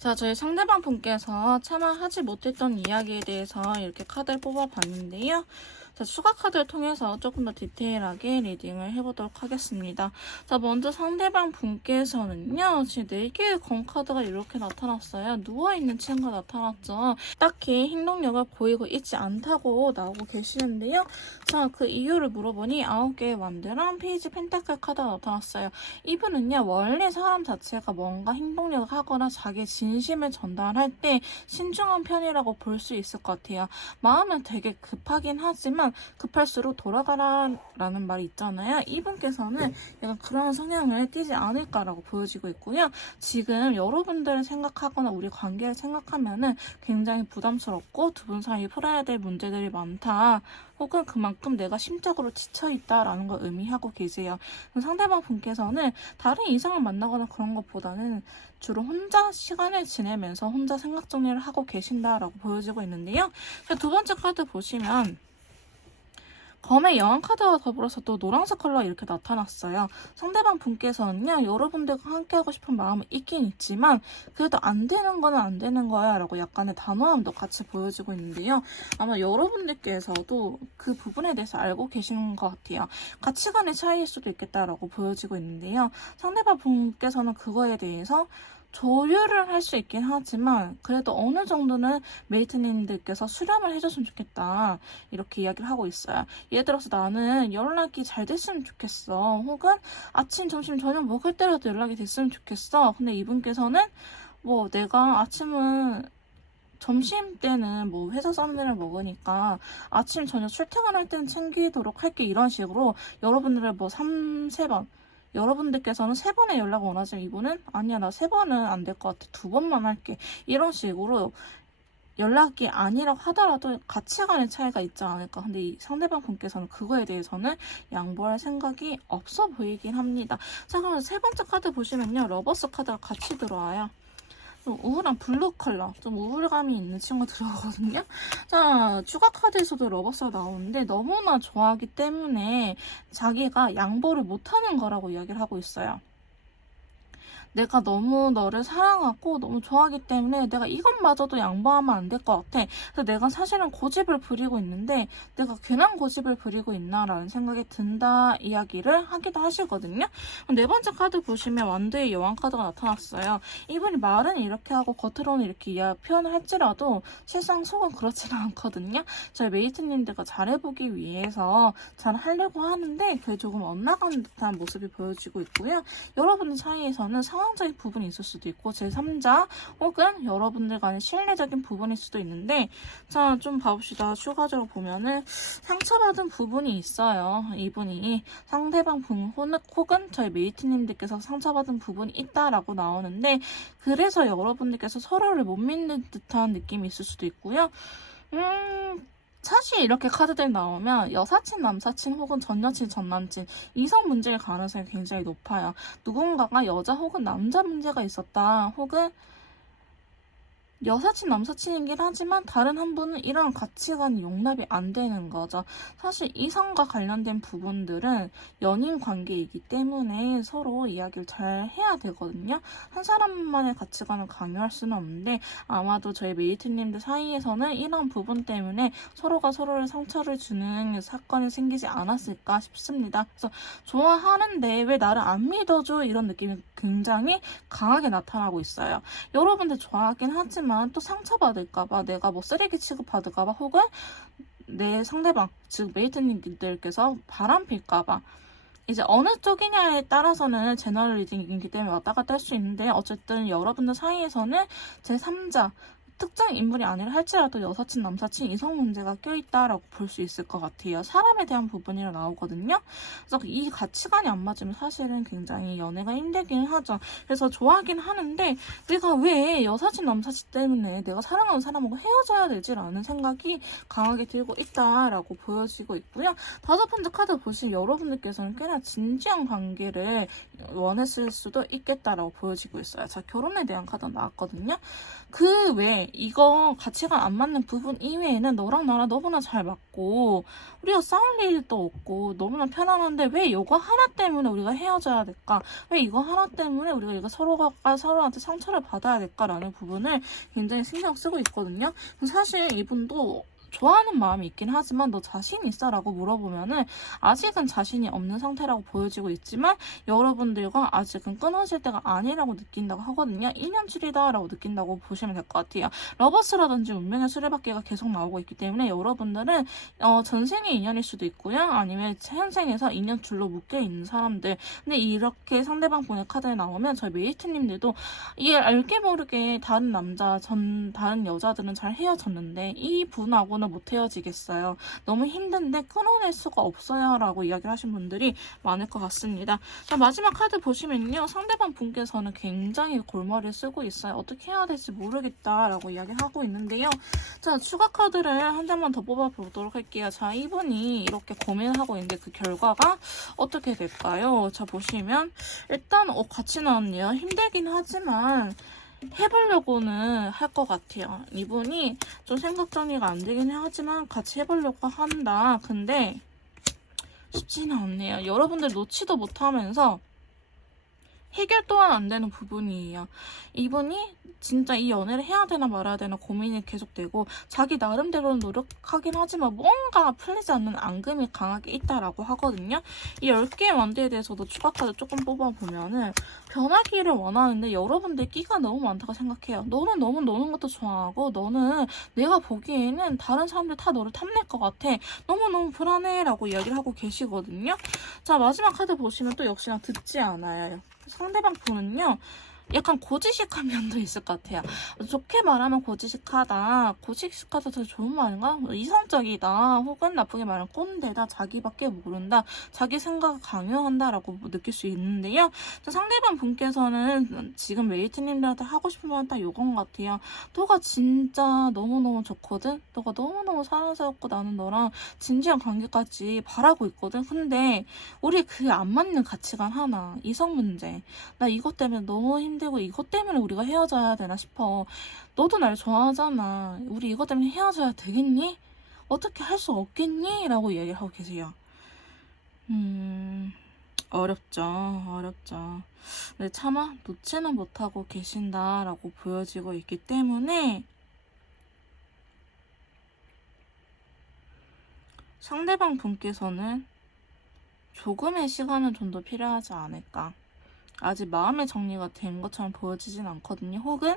자, 저희 상대방 분께서 차마 하지 못했던 이야기에 대해서 이렇게 카드를 뽑아봤는데요. 자, 추가 카드를 통해서 조금 더 디테일하게 리딩을 해보도록 하겠습니다. 자, 먼저 상대방 분께서는요, 지금 4개의 검 카드가 이렇게 나타났어요. 누워있는 친구가 나타났죠. 딱히 행동력을 보이고 있지 않다고 나오고 계시는데요. 자, 그 이유를 물어보니 9개의 완드랑 페이지 펜타클 카드가 나타났어요. 이분은요, 원래 사람 자체가 뭔가 행동력을 하거나 자기 진심을 전달할 때 신중한 편이라고 볼 수 있을 것 같아요. 마음은 되게 급하긴 하지만 급할수록 돌아가라라는 말이 있잖아요. 이분께서는 약간 그런 성향을 띠지 않을까라고 보여지고 있고요. 지금 여러분들을 생각하거나 우리 관계를 생각하면은 굉장히 부담스럽고 두 분 사이에 풀어야 될 문제들이 많다. 혹은 그만큼 내가 심적으로 지쳐있다라는 걸 의미하고 계세요. 상대방 분께서는 다른 이성을 만나거나 그런 것보다는 주로 혼자 시간을 지내면서 혼자 생각 정리를 하고 계신다라고 보여지고 있는데요. 두 번째 카드 보시면 검의 여왕 카드와 더불어서 또 노란색 컬러가 이렇게 나타났어요. 상대방 분께서는요, 여러분들과 함께하고 싶은 마음은 있긴 있지만 그래도 안 되는 거는 안 되는 거야 라고 약간의 단호함도 같이 보여지고 있는데요. 아마 여러분들께서도 그 부분에 대해서 알고 계시는 것 같아요. 가치관의 차이일 수도 있겠다라고 보여지고 있는데요. 상대방 분께서는 그거에 대해서 조율을 할 수 있긴 하지만 그래도 어느 정도는 메이트님들께서 수렴을 해줬으면 좋겠다 이렇게 이야기를 하고 있어요. 예를 들어서 나는 연락이 잘 됐으면 좋겠어. 혹은 아침, 점심, 저녁 먹을 때라도 연락이 됐으면 좋겠어. 근데 이분께서는 뭐 내가 아침은 점심 때는 뭐 회사 쌈들을 먹으니까 아침, 저녁 출퇴근할 때는 챙기도록 할게 이런 식으로 여러분들을 뭐 3-3번 여러분들께서는 3번의 연락을 원하지만 이분은 아니야 나 3번은 안 될 것 같아 2번만 할게 이런 식으로 연락이 아니라고 하더라도 가치관의 차이가 있지 않을까. 근데 이 상대방 분께서는 그거에 대해서는 양보할 생각이 없어 보이긴 합니다. 자, 그럼 세 번째 카드 보시면요. 러버스 카드가 같이 들어와요. 좀 우울한 블루 컬러, 좀 우울감이 있는 친구 들어오거든요. 자, 추가 카드에서도 러버스가 나오는데 너무나 좋아하기 때문에 자기가 양보를 못하는 거라고 이야기를 하고 있어요. 내가 너무 너를 사랑하고 너무 좋아하기 때문에 내가 이것마저도 양보하면 안 될 것 같아. 그래서 내가 사실은 고집을 부리고 있는데 내가 괜한 고집을 부리고 있나라는 생각이 든다 이야기를 하기도 하시거든요. 네 번째 카드 보시면 완드의 여왕 카드가 나타났어요. 이분이 말은 이렇게 하고 겉으로는 이렇게 표현을 할지라도 실상 속은 그렇지는 않거든요. 저희 메이트님들과 잘해보기 위해서 잘 하려고 하는데 그게 조금 엇나가는 듯한 모습이 보여지고 있고요. 여러분들 사이에서는 상황적인 부분이 있을 수도 있고 제3자 혹은 여러분들 간의 신뢰적인 부분일 수도 있는데 자, 좀 봐봅시다. 추가적으로 보면은 상처받은 부분이 있어요. 이분이 상대방 분 혹은 저희 메이트님들께서 상처받은 부분이 있다라고 나오는데 그래서 여러분들께서 서로를 못 믿는 듯한 느낌이 있을 수도 있고요. 사실 이렇게 카드들이 나오면 여사친, 남사친 혹은 전여친, 전남친 이성 문제일 가능성이 굉장히 높아요. 누군가가 여자 혹은 남자 문제가 있었다 혹은 여사친, 남사친이긴 하지만 다른 한 분은 이런 가치관이 용납이 안 되는 거죠. 사실 이성과 관련된 부분들은 연인 관계이기 때문에 서로 이야기를 잘 해야 되거든요. 한 사람만의 가치관을 강요할 수는 없는데 아마도 저희 메이트님들 사이에서는 이런 부분 때문에 서로가 서로를 상처를 주는 사건이 생기지 않았을까 싶습니다. 그래서 좋아하는데 왜 나를 안 믿어줘? 이런 느낌이 굉장히 강하게 나타나고 있어요. 여러분들 좋아하긴 하지만 또 상처받을까봐 내가 뭐 쓰레기 취급받을까봐 혹은 내 상대방 즉 메이트님들께서 바람필까봐 이제 어느 쪽이냐에 따라서는 제너럴 리딩이기 때문에 왔다 갔다 할 수 있는데 어쨌든 여러분들 사이에서는 제3자 특정 인물이 아니라 할지라도 여사친, 남사친, 이성 문제가 껴있다라고 볼 수 있을 것 같아요. 사람에 대한 부분이라 나오거든요. 그래서 이 가치관이 안 맞으면 사실은 굉장히 연애가 힘들긴 하죠. 그래서 좋아하긴 하는데 내가 왜 여사친, 남사친 때문에 내가 사랑하는 사람하고 헤어져야 되지라는 생각이 강하게 들고 있다라고 보여지고 있고요. 5번째 카드 보시면 여러분들께서는 꽤나 진지한 관계를 원했을 수도 있겠다라고 보여지고 있어요. 자, 결혼에 대한 카드가 나왔거든요. 그 외에 이거 가치관 안 맞는 부분 이외에는 너랑 나랑 너무나 잘 맞고 우리가 싸울 일도 없고 너무나 편안한데 왜 이거 하나 때문에 우리가 헤어져야 될까? 왜 이거 하나 때문에 우리가 이거 서로가 서로한테 상처를 받아야 될까라는 부분을 굉장히 신경 쓰고 있거든요. 사실 이분도 좋아하는 마음이 있긴 하지만 너 자신 있어? 라고 물어보면은 아직은 자신이 없는 상태라고 보여지고 있지만 여러분들과 아직은 끊어질 때가 아니라고 느낀다고 하거든요. 1년줄이다 라고 느낀다고 보시면 될 것 같아요. 러버스라든지 운명의 수레바퀴가 계속 나오고 있기 때문에 여러분들은 전생의 인연일 수도 있고요. 아니면 현생에서 2년줄로 묶여있는 사람들. 근데 이렇게 상대방 분의 카드에 나오면 저희 메이트님들도 이게 알게 모르게 다른 다른 여자들은 잘 헤어졌는데 이 분하고는 못 헤어지겠어요. 너무 힘든데 끊어낼 수가 없어요 라고 이야기를 하신 분들이 많을 것 같습니다. 자, 마지막 카드 보시면요. 상대방 분께서는 굉장히 골머리를 쓰고 있어요. 어떻게 해야 될지 모르겠다 라고 이야기를 하고 있는데요. 자, 추가 카드를 한 장만 더 뽑아보도록 할게요. 자, 이분이 이렇게 고민하고 있는데 그 결과가 어떻게 될까요? 자, 보시면 일단 같이 나왔네요. 힘들긴 하지만 해보려고는 할 것 같아요. 이분이 좀 생각 정리가 안 되긴 하지만 같이 해보려고 한다. 근데 쉽지는 않네요. 여러분들 놓지도 못하면서 해결 또한 안 되는 부분이에요. 이분이 진짜 이 연애를 해야 되나 말아야 되나 고민이 계속되고 자기 나름대로는 노력하긴 하지만 뭔가 풀리지 않는 앙금이 강하게 있다라고 하거든요. 이 10개의 원대에 대해서도 추가 카드 조금 뽑아보면은 변하기를 원하는데 여러분들 끼가 너무 많다고 생각해요. 너는 너무 노는 것도 좋아하고 너는 내가 보기에는 다른 사람들 다 너를 탐낼 것 같아. 너무너무 불안해 라고 이야기를 하고 계시거든요. 자, 마지막 카드 보시면 또 역시나 듣지 않아요. 상대방 분은요. 약간 고지식한 면도 있을 것 같아요. 좋게 말하면 고지식하다. 고지식하다 더 좋은 말인가? 이성적이다. 혹은 나쁘게 말하면 꼰대다. 자기밖에 모른다. 자기 생각을 강요한다. 라고 느낄 수 있는데요. 상대방 분께서는 지금 메이트님들한테 하고 싶은 말은 딱 요건 같아요. 너가 진짜 너무너무 좋거든? 너가 너무너무 사랑스럽고 나는 너랑 진지한 관계까지 바라고 있거든? 근데 우리 그 안 맞는 가치관 하나. 이성 문제. 나 이것 때문에 너무 힘들고 이것 때문에 우리가 헤어져야 되나 싶어. 너도 날 좋아하잖아. 우리 이것 때문에 헤어져야 되겠니? 어떻게 할 수 없겠니? 라고 얘기를 하고 계세요. 어렵죠. 어렵죠. 근데 차마 놓지는 못하고 계신다라고 보여지고 있기 때문에 상대방 분께서는 조금의 시간은 좀 더 필요하지 않을까. 아직 마음의 정리가 된 것처럼 보여지진 않거든요. 혹은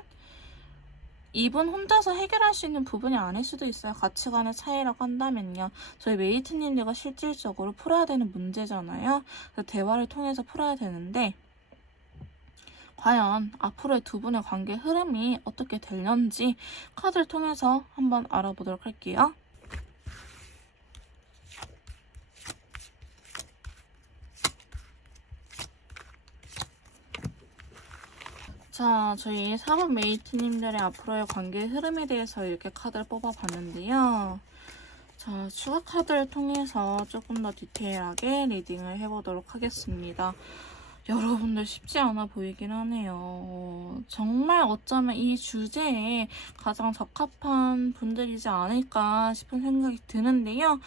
이분 혼자서 해결할 수 있는 부분이 아닐 수도 있어요. 가치관의 차이라고 한다면요. 저희 메이트님들과 실질적으로 풀어야 되는 문제잖아요. 그래서 대화를 통해서 풀어야 되는데 과연 앞으로의 두 분의 관계 흐름이 어떻게 될는지 카드를 통해서 한번 알아보도록 할게요. 자, 저희 4번 메이트님들의 앞으로의 관계 흐름에 대해서 이렇게 카드를 뽑아봤는데요. 자, 추가 카드를 통해서 조금 더 디테일하게 리딩을 해보도록 하겠습니다. 여러분들 쉽지 않아 보이긴 하네요. 정말 어쩌면 이 주제에 가장 적합한 분들이지 않을까 싶은 생각이 드는데요.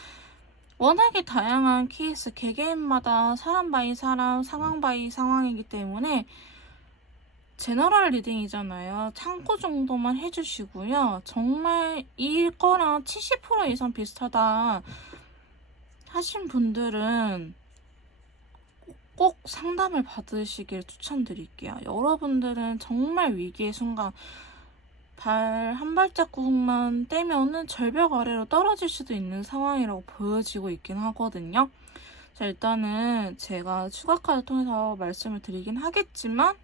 워낙에 다양한 케이스, 개개인마다 사람 바이 사람, 상황 바이 상황이기 때문에 제너럴 리딩이잖아요. 참고 정도만 해주시고요. 정말 이거랑 70% 이상 비슷하다 하신 분들은 꼭 상담을 받으시길 추천드릴게요. 여러분들은 정말 위기의 순간 발 한 발자국만 떼면은 절벽 아래로 떨어질 수도 있는 상황이라고 보여지고 있긴 하거든요. 자, 일단은 제가 추가 카드 통해서 말씀을 드리긴 하겠지만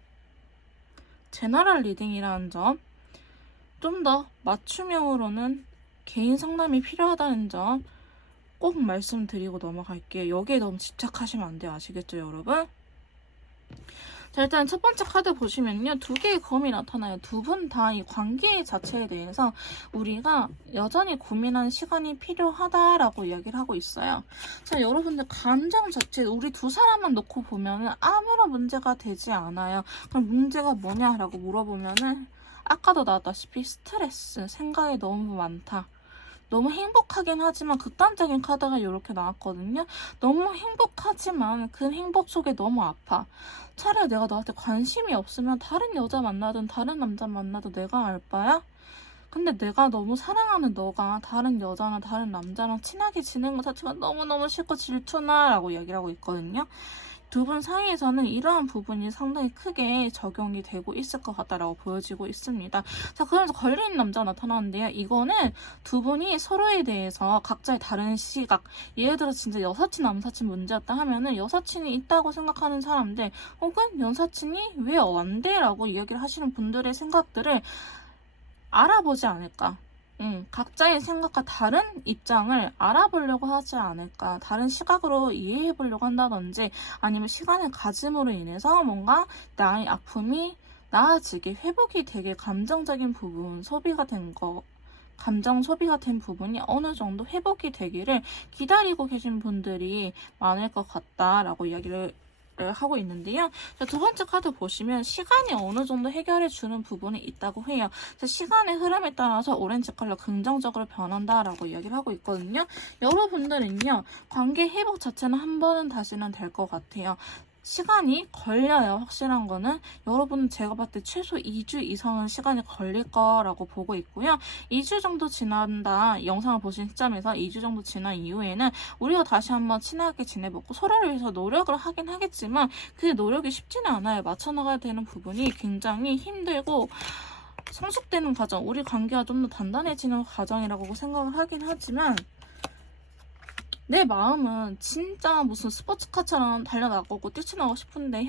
제너럴 리딩이라는 점, 좀 더 맞춤형으로는 개인 상담이 필요하다는 점 꼭 말씀드리고 넘어갈게요. 여기에 너무 집착하시면 안 돼요. 아시겠죠, 여러분? 자, 일단 첫 번째 카드 보시면요. 두 개의 검이 나타나요. 두 분 다 이 관계 자체에 대해서 우리가 여전히 고민하는 시간이 필요하다라고 이야기를 하고 있어요. 자, 여러분들 감정 자체 우리 두 사람만 놓고 보면은 아무런 문제가 되지 않아요. 그럼 문제가 뭐냐라고 물어보면은 아까도 나왔다시피 스트레스, 생각이 너무 많다. 너무 행복하긴 하지만 극단적인 카드가 이렇게 나왔거든요. 너무 행복하지만 그 행복 속에 너무 아파. 차라리 내가 너한테 관심이 없으면 다른 여자 만나든 다른 남자 만나도 내가 알 바야? 근데 내가 너무 사랑하는 너가 다른 여자나 다른 남자랑 친하게 지내는 것 자체가 너무너무 싫고 질투나 라고 얘기를 하고 있거든요. 두 분 사이에서는 이러한 부분이 상당히 크게 적용이 되고 있을 것 같다라고 보여지고 있습니다. 자, 그러면서 걸린 남자가 나타나는데요. 이거는 두 분이 서로에 대해서 각자의 다른 시각, 예를 들어 진짜 여사친, 남사친 문제였다 하면은 여사친이 있다고 생각하는 사람들 혹은 여사친이 왜 안 돼? 라고 이야기를 하시는 분들의 생각들을 알아보지 않을까. 각자의 생각과 다른 입장을 알아보려고 하지 않을까. 다른 시각으로 이해해보려고 한다든지 아니면 시간을 가짐으로 인해서 뭔가 나의 아픔이 나아지게 회복이 되게 감정적인 부분, 소비가 된 거, 감정 소비가 된 부분이 어느 정도 회복이 되기를 기다리고 계신 분들이 많을 것 같다라고 이야기를 하고 있는데요. 자, 두 번째 카드 보시면 시간이 어느 정도 해결해 주는 부분이 있다고 해요. 자, 시간의 흐름에 따라서 오렌지 컬러 긍정적으로 변한다라고 이야기를 하고 있거든요. 여러분들은요, 관계 회복 자체는 한 번은 다시는 될 것 같아요. 시간이 걸려요. 확실한 거는 여러분은 제가 봤을 때 최소 2주 이상은 시간이 걸릴 거라고 보고 있고요. 2주 정도 지난다 영상을 보신 시점에서 2주 정도 지난 이후에는 우리가 다시 한번 친하게 지내보고 서로를 위해서 노력을 하긴 하겠지만 그 노력이 쉽지는 않아요. 맞춰나가야 되는 부분이 굉장히 힘들고 성숙되는 과정, 우리 관계가 좀 더 단단해지는 과정이라고 생각을 하긴 하지만 내 마음은 진짜 무슨 스포츠카처럼 달려나가고 뛰쳐나가고 싶은데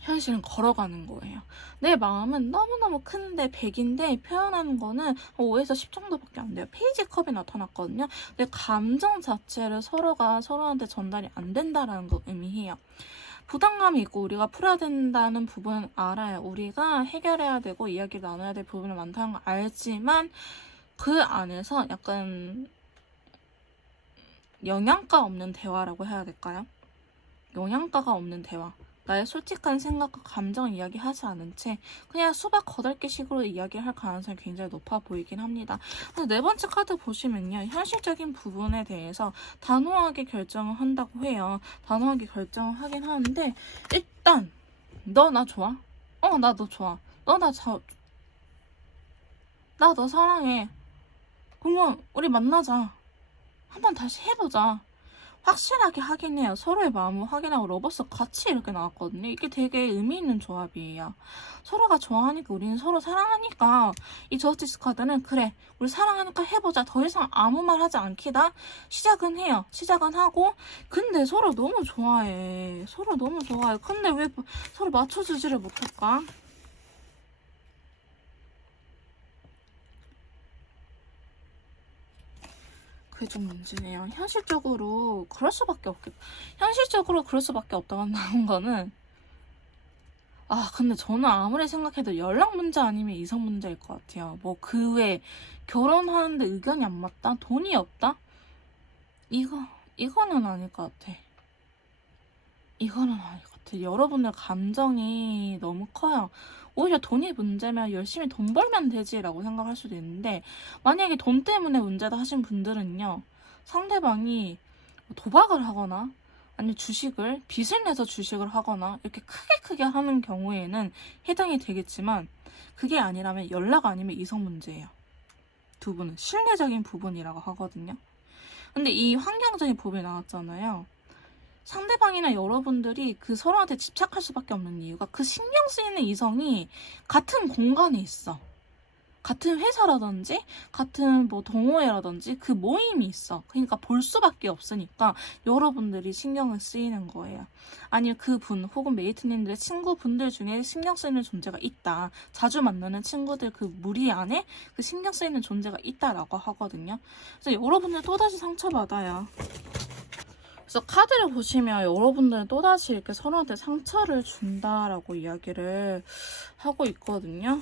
현실은 걸어가는 거예요. 내 마음은 너무너무 큰데 100인데 표현하는 거는 5에서 10 정도밖에 안 돼요. 페이지 컵이 나타났거든요. 내 감정 자체를 서로가 서로한테 전달이 안 된다는 거 의미해요. 부담감이 있고 우리가 풀어야 된다는 부분은 알아요. 우리가 해결해야 되고 이야기를 나눠야 될 부분이 많다는 걸 알지만 그 안에서 약간 영양가 없는 대화라고 해야 될까요? 영양가가 없는 대화. 나의 솔직한 생각과 감정 이야기하지 않은 채 그냥 수박 8개씩으로 이야기할 가능성이 굉장히 높아 보이긴 합니다. 네 번째 카드 보시면요. 현실적인 부분에 대해서 단호하게 결정을 한다고 해요. 단호하게 결정을 하긴 하는데 일단 너 나 좋아? 나 너 좋아. 나 너 사랑해. 그러면 우리 만나자. 한번 다시 해보자. 확실하게 확인해요. 서로의 마음을 확인하고 러버스 같이 이렇게 나왔거든요. 이게 되게 의미 있는 조합이에요. 서로가 좋아하니까 우리는 서로 사랑하니까 이 저스티스 카드는 그래 우리 사랑하니까 해보자. 더 이상 아무 말 하지 않기다. 시작은 해요. 시작은 하고 근데 서로 너무 좋아해. 서로 너무 좋아해. 근데 왜 서로 맞춰주지를 못할까? 그게 좀 문제네요. 현실적으로 그럴 수밖에 없다고 나온 거는 근데 저는 아무리 생각해도 연락 문제 아니면 이성 문제일 것 같아요. 뭐 그 외에 결혼하는데 의견이 안 맞다? 돈이 없다? 이거는 아닐 것 같아. 이거는 아닐 것 같아. 여러분들 감정이 너무 커요. 오히려 돈이 문제면 열심히 돈 벌면 되지라고 생각할 수도 있는데 만약에 돈 때문에 문제다 하신 분들은요. 상대방이 도박을 하거나 아니면 빚을 내서 주식을 하거나 이렇게 크게 하는 경우에는 해당이 되겠지만 그게 아니라면 연락 아니면 이성 문제예요. 두 분은 신뢰적인 부분이라고 하거든요. 근데 이 환경적인 부분이 나왔잖아요. 상대방이나 여러분들이 그 서로한테 집착할 수밖에 없는 이유가 그 신경 쓰이는 이성이 같은 공간에 있어. 같은 회사라든지 같은 뭐 동호회라든지 그 모임이 있어. 그러니까 볼 수밖에 없으니까 여러분들이 신경을 쓰이는 거예요. 아니면 그분 혹은 메이트님들의 친구분들 중에 신경 쓰이는 존재가 있다. 자주 만나는 친구들 그 무리 안에 그 신경 쓰이는 존재가 있다라고 하거든요. 그래서 여러분들 또다시 상처받아요. 그래서 카드를 보시면 여러분들은 또다시 이렇게 서로한테 상처를 준다라고 이야기를 하고 있거든요.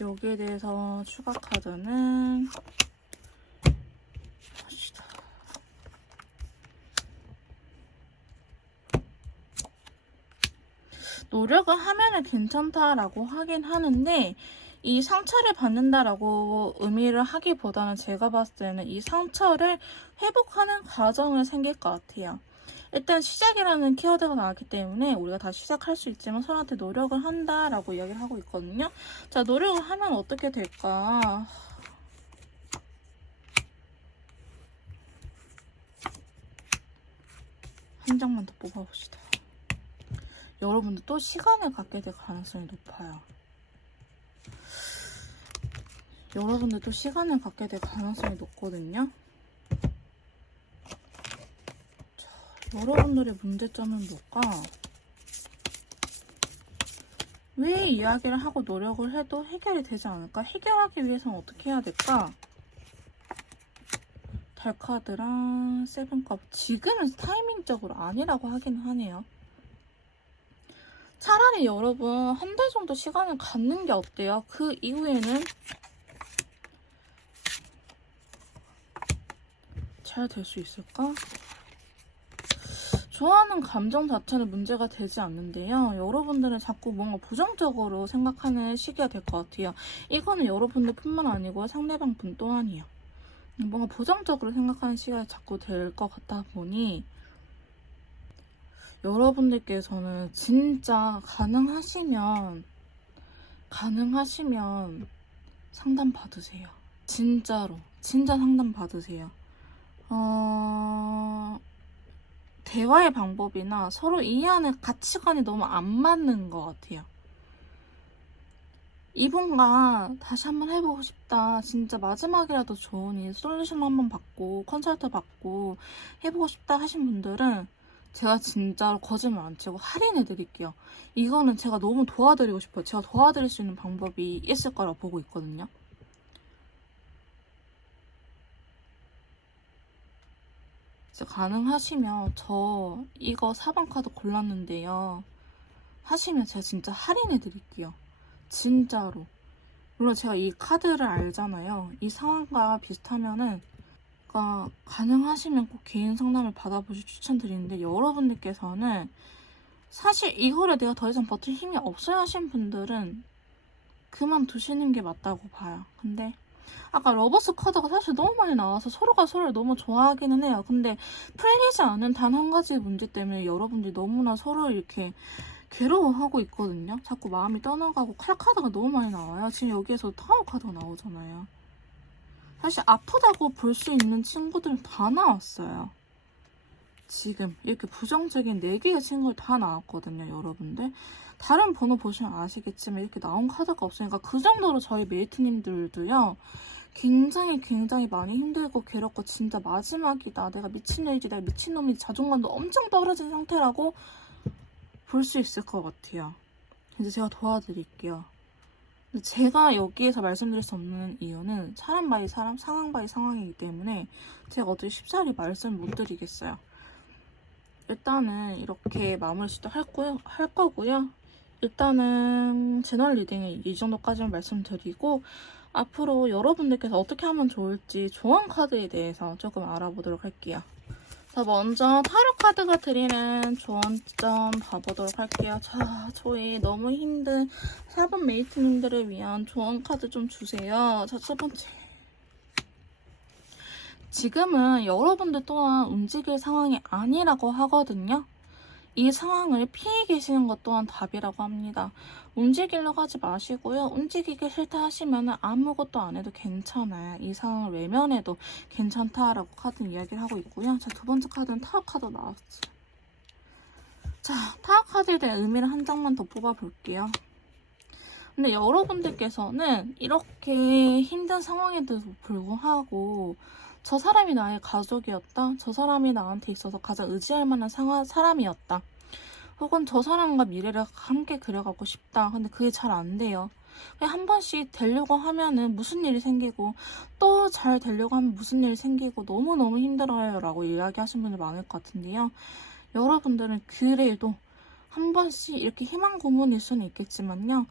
여기에 대해서 추가 카드는 봅시다. 노력을 하면은 괜찮다라고 하긴 하는데 이 상처를 받는다라고 의미를 하기보다는 제가 봤을 때는 이 상처를 회복하는 과정을 생길 것 같아요. 일단 시작이라는 키워드가 나왔기 때문에 우리가 다시 시작할 수 있지만 서로한테 노력을 한다라고 이야기를 하고 있거든요. 자, 노력을 하면 어떻게 될까? 한 장만 더 뽑아봅시다. 여러분들 또 시간을 갖게 될 가능성이 높아요. 여러분들 또 시간을 갖게 될 가능성이 높거든요. 자, 여러분들의 문제점은 뭘까? 왜 이야기를 하고 노력을 해도 해결이 되지 않을까? 해결하기 위해서는 어떻게 해야 될까? 달카드랑 세븐컵. 지금은 타이밍적으로 아니라고 하긴 하네요. 차라리 여러분 한 달 정도 시간을 갖는 게 어때요? 그 이후에는 잘 될 수 있을까? 좋아하는 감정 자체는 문제가 되지 않는데요. 여러분들은 자꾸 뭔가 부정적으로 생각하는 시기가 될 것 같아요. 이거는 여러분들 뿐만 아니고 상대방 분 또한이요. 뭔가 부정적으로 생각하는 시기가 자꾸 될 것 같다 보니 여러분들께서는 진짜 가능하시면 상담 받으세요. 진짜로 진짜 상담 받으세요. 대화의 방법이나 서로 이해하는 가치관이 너무 안 맞는 것 같아요. 이분과 다시 한번 해보고 싶다. 진짜 마지막이라도 좋으니 솔루션 한번 받고 컨설트 받고 해보고 싶다 하신 분들은 제가 진짜로 거짓말 안 치고 할인해 드릴게요. 이거는 제가 너무 도와드리고 싶어요. 제가 도와드릴 수 있는 방법이 있을 거라고 보고 있거든요. 가능하시면 저 이거 4번 카드 골랐는데요. 하시면 제가 진짜 할인해 드릴게요. 진짜로. 물론 제가 이 카드를 알잖아요. 이 상황과 비슷하면은 그러니까 가능하시면 꼭 개인 상담을 받아보시 추천드리는데 여러분들께서는 사실 이거를 내가 더 이상 버틸 힘이 없어야 하신 분들은 그만두시는 게 맞다고 봐요. 근데 아까 러버스 카드가 사실 너무 많이 나와서 서로가 서로를 너무 좋아하기는 해요. 근데 풀리지 않은 단 한 가지 문제 때문에 여러분들이 너무나 서로 이렇게 괴로워하고 있거든요. 자꾸 마음이 떠나가고 칼 카드가 너무 많이 나와요. 지금 여기에서 타워 카드가 나오잖아요. 사실 아프다고 볼 수 있는 친구들은 다 나왔어요. 지금 이렇게 부정적인 4개의 친구들 다 나왔거든요. 여러분들 다른 번호 보시면 아시겠지만 이렇게 나온 카드가 없으니까 그 정도로 저희 메이트님들도요 굉장히 많이 힘들고 괴롭고 진짜 마지막이다, 내가 미친놈이지, 내가 미친놈이지, 자존감도 엄청 떨어진 상태라고 볼 수 있을 것 같아요. 이제 제가 도와드릴게요. 근데 제가 여기에서 말씀드릴 수 없는 이유는 사람 바이 사람, 상황 바이 상황이기 때문에 제가 어떻게 쉽사리 말씀 못 드리겠어요. 일단은 이렇게 마무리 시도할 거고요. 일단은 제너럴 리딩은 이 정도까지만 말씀드리고 앞으로 여러분들께서 어떻게 하면 좋을지 조언 카드에 대해서 조금 알아보도록 할게요. 자, 먼저 타로 카드가 드리는 조언 좀 봐보도록 할게요. 자, 저희 너무 힘든 4번 메이트님들을 위한 조언 카드 좀 주세요. 자, 첫 번째. 지금은 여러분들 또한 움직일 상황이 아니라고 하거든요. 이 상황을 피해 계시는 것 또한 답이라고 합니다. 움직이려고 하지 마시고요. 움직이기 싫다 하시면 아무것도 안 해도 괜찮아요. 이 상황을 외면해도 괜찮다라고 카드는 이야기를 하고 있고요. 자, 두 번째 카드는 타로 카드 나왔어요. 자, 타로 카드에 대한 의미를 한 장만 더 뽑아볼게요. 근데 여러분들께서는 이렇게 힘든 상황에도 불구하고 저 사람이 나의 가족이었다. 저 사람이 나한테 있어서 가장 의지할 만한 사람이었다. 혹은 저 사람과 미래를 함께 그려가고 싶다. 근데 그게 잘 안 돼요. 한 번씩 되려고 하면은 무슨 일이 생기고 또 잘 되려고 하면 무슨 일이 생기고 너무너무 힘들어요 라고 이야기하시는 분들 많을 것 같은데요. 여러분들은 그래도 한 번씩 이렇게 희망 고문일 수는 있겠지만요.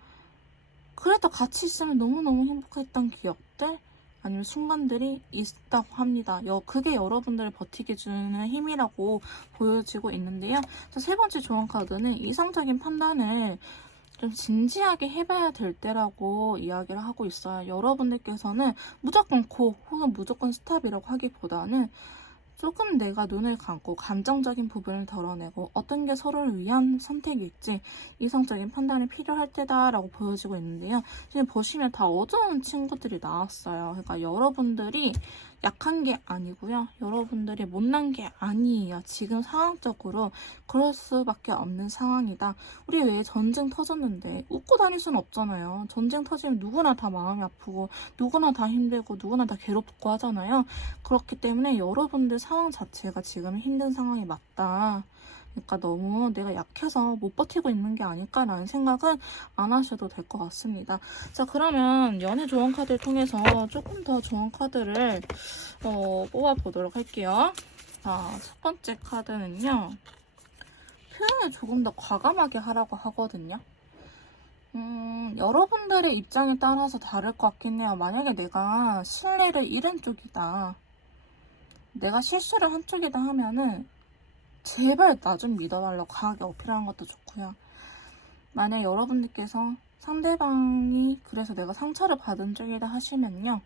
그래도 같이 있으면 너무너무 행복했던 기억들, 아니면 순간들이 있다고 합니다. 그게 여러분들을 버티게 주는 힘이라고 보여지고 있는데요. 세 번째 조언 카드는 이성적인 판단을 좀 진지하게 해봐야 될 때라고 이야기를 하고 있어요. 여러분들께서는 무조건 고 혹은 무조건 스탑이라고 하기보다는 조금 내가 눈을 감고 감정적인 부분을 덜어내고 어떤 게 서로를 위한 선택일지 이성적인 판단이 필요할 때다라고 보여지고 있는데요. 지금 보시면 다 어두운 친구들이 나왔어요. 그러니까 여러분들이 약한 게 아니고요. 여러분들이 못난 게 아니에요. 지금 상황적으로 그럴 수밖에 없는 상황이다. 우리 왜 전쟁 터졌는데 웃고 다닐 수는 없잖아요. 전쟁 터지면 누구나 다 마음이 아프고 누구나 다 힘들고 누구나 다 괴롭고 하잖아요. 그렇기 때문에 여러분들 상황 자체가 지금 힘든 상황이 맞다. 그러니까 너무 내가 약해서 못 버티고 있는 게 아닐까라는 생각은 안 하셔도 될 것 같습니다. 자, 그러면 연애 조언 카드를 통해서 조금 더 좋은 카드를 뽑아보도록 할게요. 자, 첫 번째 카드는요. 표현을 조금 더 과감하게 하라고 하거든요. 여러분들의 입장에 따라서 다를 것 같긴 해요. 만약에 내가 신뢰를 잃은 쪽이다. 내가 실수를 한 쪽이다 하면은 제발 나 좀 믿어달라고 강하게 어필하는 것도 좋고요. 만약 여러분들께서 상대방이 그래서 내가 상처를 받은 쪽이다 하시면요.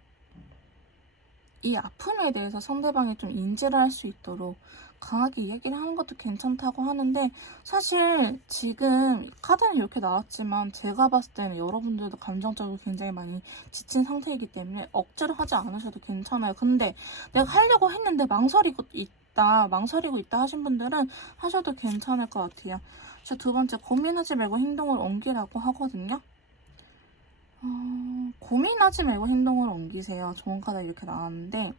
이 아픔에 대해서 상대방이 좀 인지를 할 수 있도록 강하게 이야기를 하는 것도 괜찮다고 하는데 사실 지금 카드는 이렇게 나왔지만 제가 봤을 때는 여러분들도 감정적으로 굉장히 많이 지친 상태이기 때문에 억지로 하지 않으셔도 괜찮아요. 근데 내가 하려고 했는데 망설이고 있다 하신 분들은 하셔도 괜찮을 것 같아요. 자, 두 번째, 고민하지 말고 행동을 옮기라고 하거든요. 고민하지 말고 행동을 옮기세요. 좋은 카드 이렇게 나왔는데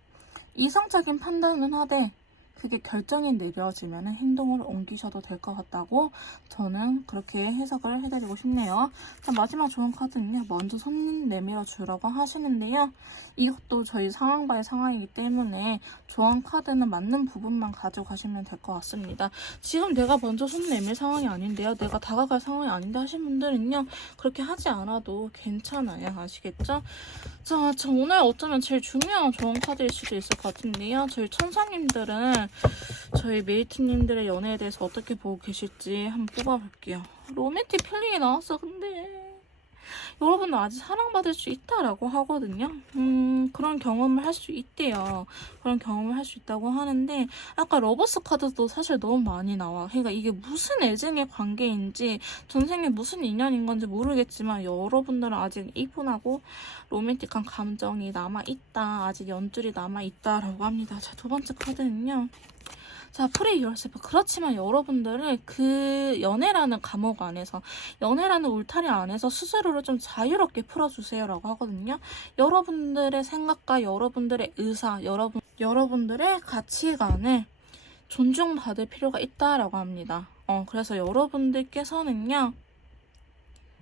이성적인 판단은 하되 그게 결정이 내려지면 행동을 옮기셔도 될 것 같다고 저는 그렇게 해석을 해드리고 싶네요. 자, 마지막 좋은 카드는요. 먼저 손 내밀어 주라고 하시는데요. 이것도 저희 상황 바의 상황이기 때문에 조언 카드는 맞는 부분만 가져가시면 될 것 같습니다. 지금 내가 먼저 손 내밀 상황이 아닌데요. 내가 다가갈 상황이 아닌데 하신 분들은요. 그렇게 하지 않아도 괜찮아요. 아시겠죠? 자, 저 오늘 어쩌면 제일 중요한 조언 카드일 수도 있을 것 같은데요. 저희 천사님들은 저희 메이트님들의 연애에 대해서 어떻게 보고 계실지 한번 뽑아볼게요. 로맨틱 필링이 나왔어. 근데 여러분은 아직 사랑받을 수 있다라고 하거든요. 그런 경험을 할 수 있대요. 그런 경험을 할 수 있다고 하는데 아까 러버스 카드도 사실 너무 많이 나와. 그러니까 이게 무슨 애증의 관계인지 전생에 무슨 인연인 건지 모르겠지만 여러분들은 아직 이분하고 로맨틱한 감정이 남아있다. 아직 연줄이 남아있다라고 합니다. 자, 두 번째 카드는요. 자, 프리 유얼셀프. 그렇지만 여러분들은 그 연애라는 감옥 안에서, 연애라는 울타리 안에서 스스로를 좀 자유롭게 풀어주세요라고 하거든요. 여러분들의 생각과 여러분들의 의사, 여러분들의 가치관을 존중받을 필요가 있다라고 합니다. 그래서 여러분들께서는요.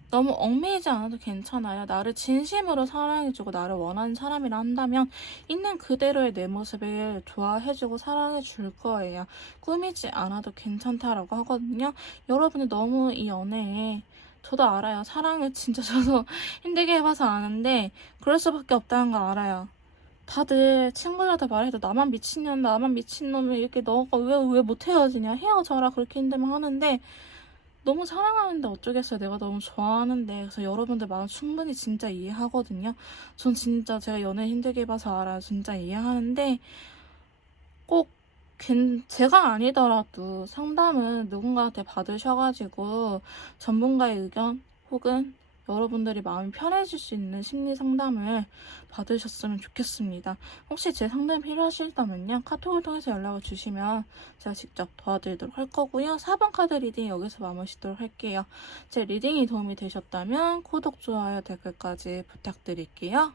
너무 얽매이지 않아도 괜찮아요. 나를 진심으로 사랑해주고 나를 원하는 사람이라 한다면 있는 그대로의 내 모습을 좋아해주고 사랑해줄 거예요. 꾸미지 않아도 괜찮다라고 하거든요. 여러분이 너무 이 연애에 저도 알아요. 사랑을 진짜 저도 힘들게 해봐서 아는데 그럴 수밖에 없다는 걸 알아요. 다들 친구들한테 말해도 나만 미친년, 나만 미친놈이 이렇게 너가 왜 못 헤어지냐, 헤어져라 그렇게 힘들면 하는데 너무 사랑하는데 어쩌겠어요. 내가 너무 좋아하는데. 그래서 여러분들 마음 충분히 진짜 이해하거든요. 전 진짜 제가 연애 힘들게 해봐서 알아요. 진짜 이해하는데 꼭 제가 아니더라도 상담은 누군가한테 받으셔가지고 전문가의 의견 혹은 여러분들이 마음이 편해질 수 있는 심리 상담을 받으셨으면 좋겠습니다. 혹시 제 상담 필요하시다면요. 카톡을 통해서 연락을 주시면 제가 직접 도와드리도록 할 거고요. 4번 카드 리딩 여기서 마무리하도록 할게요. 제 리딩이 도움이 되셨다면 구독, 좋아요, 댓글까지 부탁드릴게요.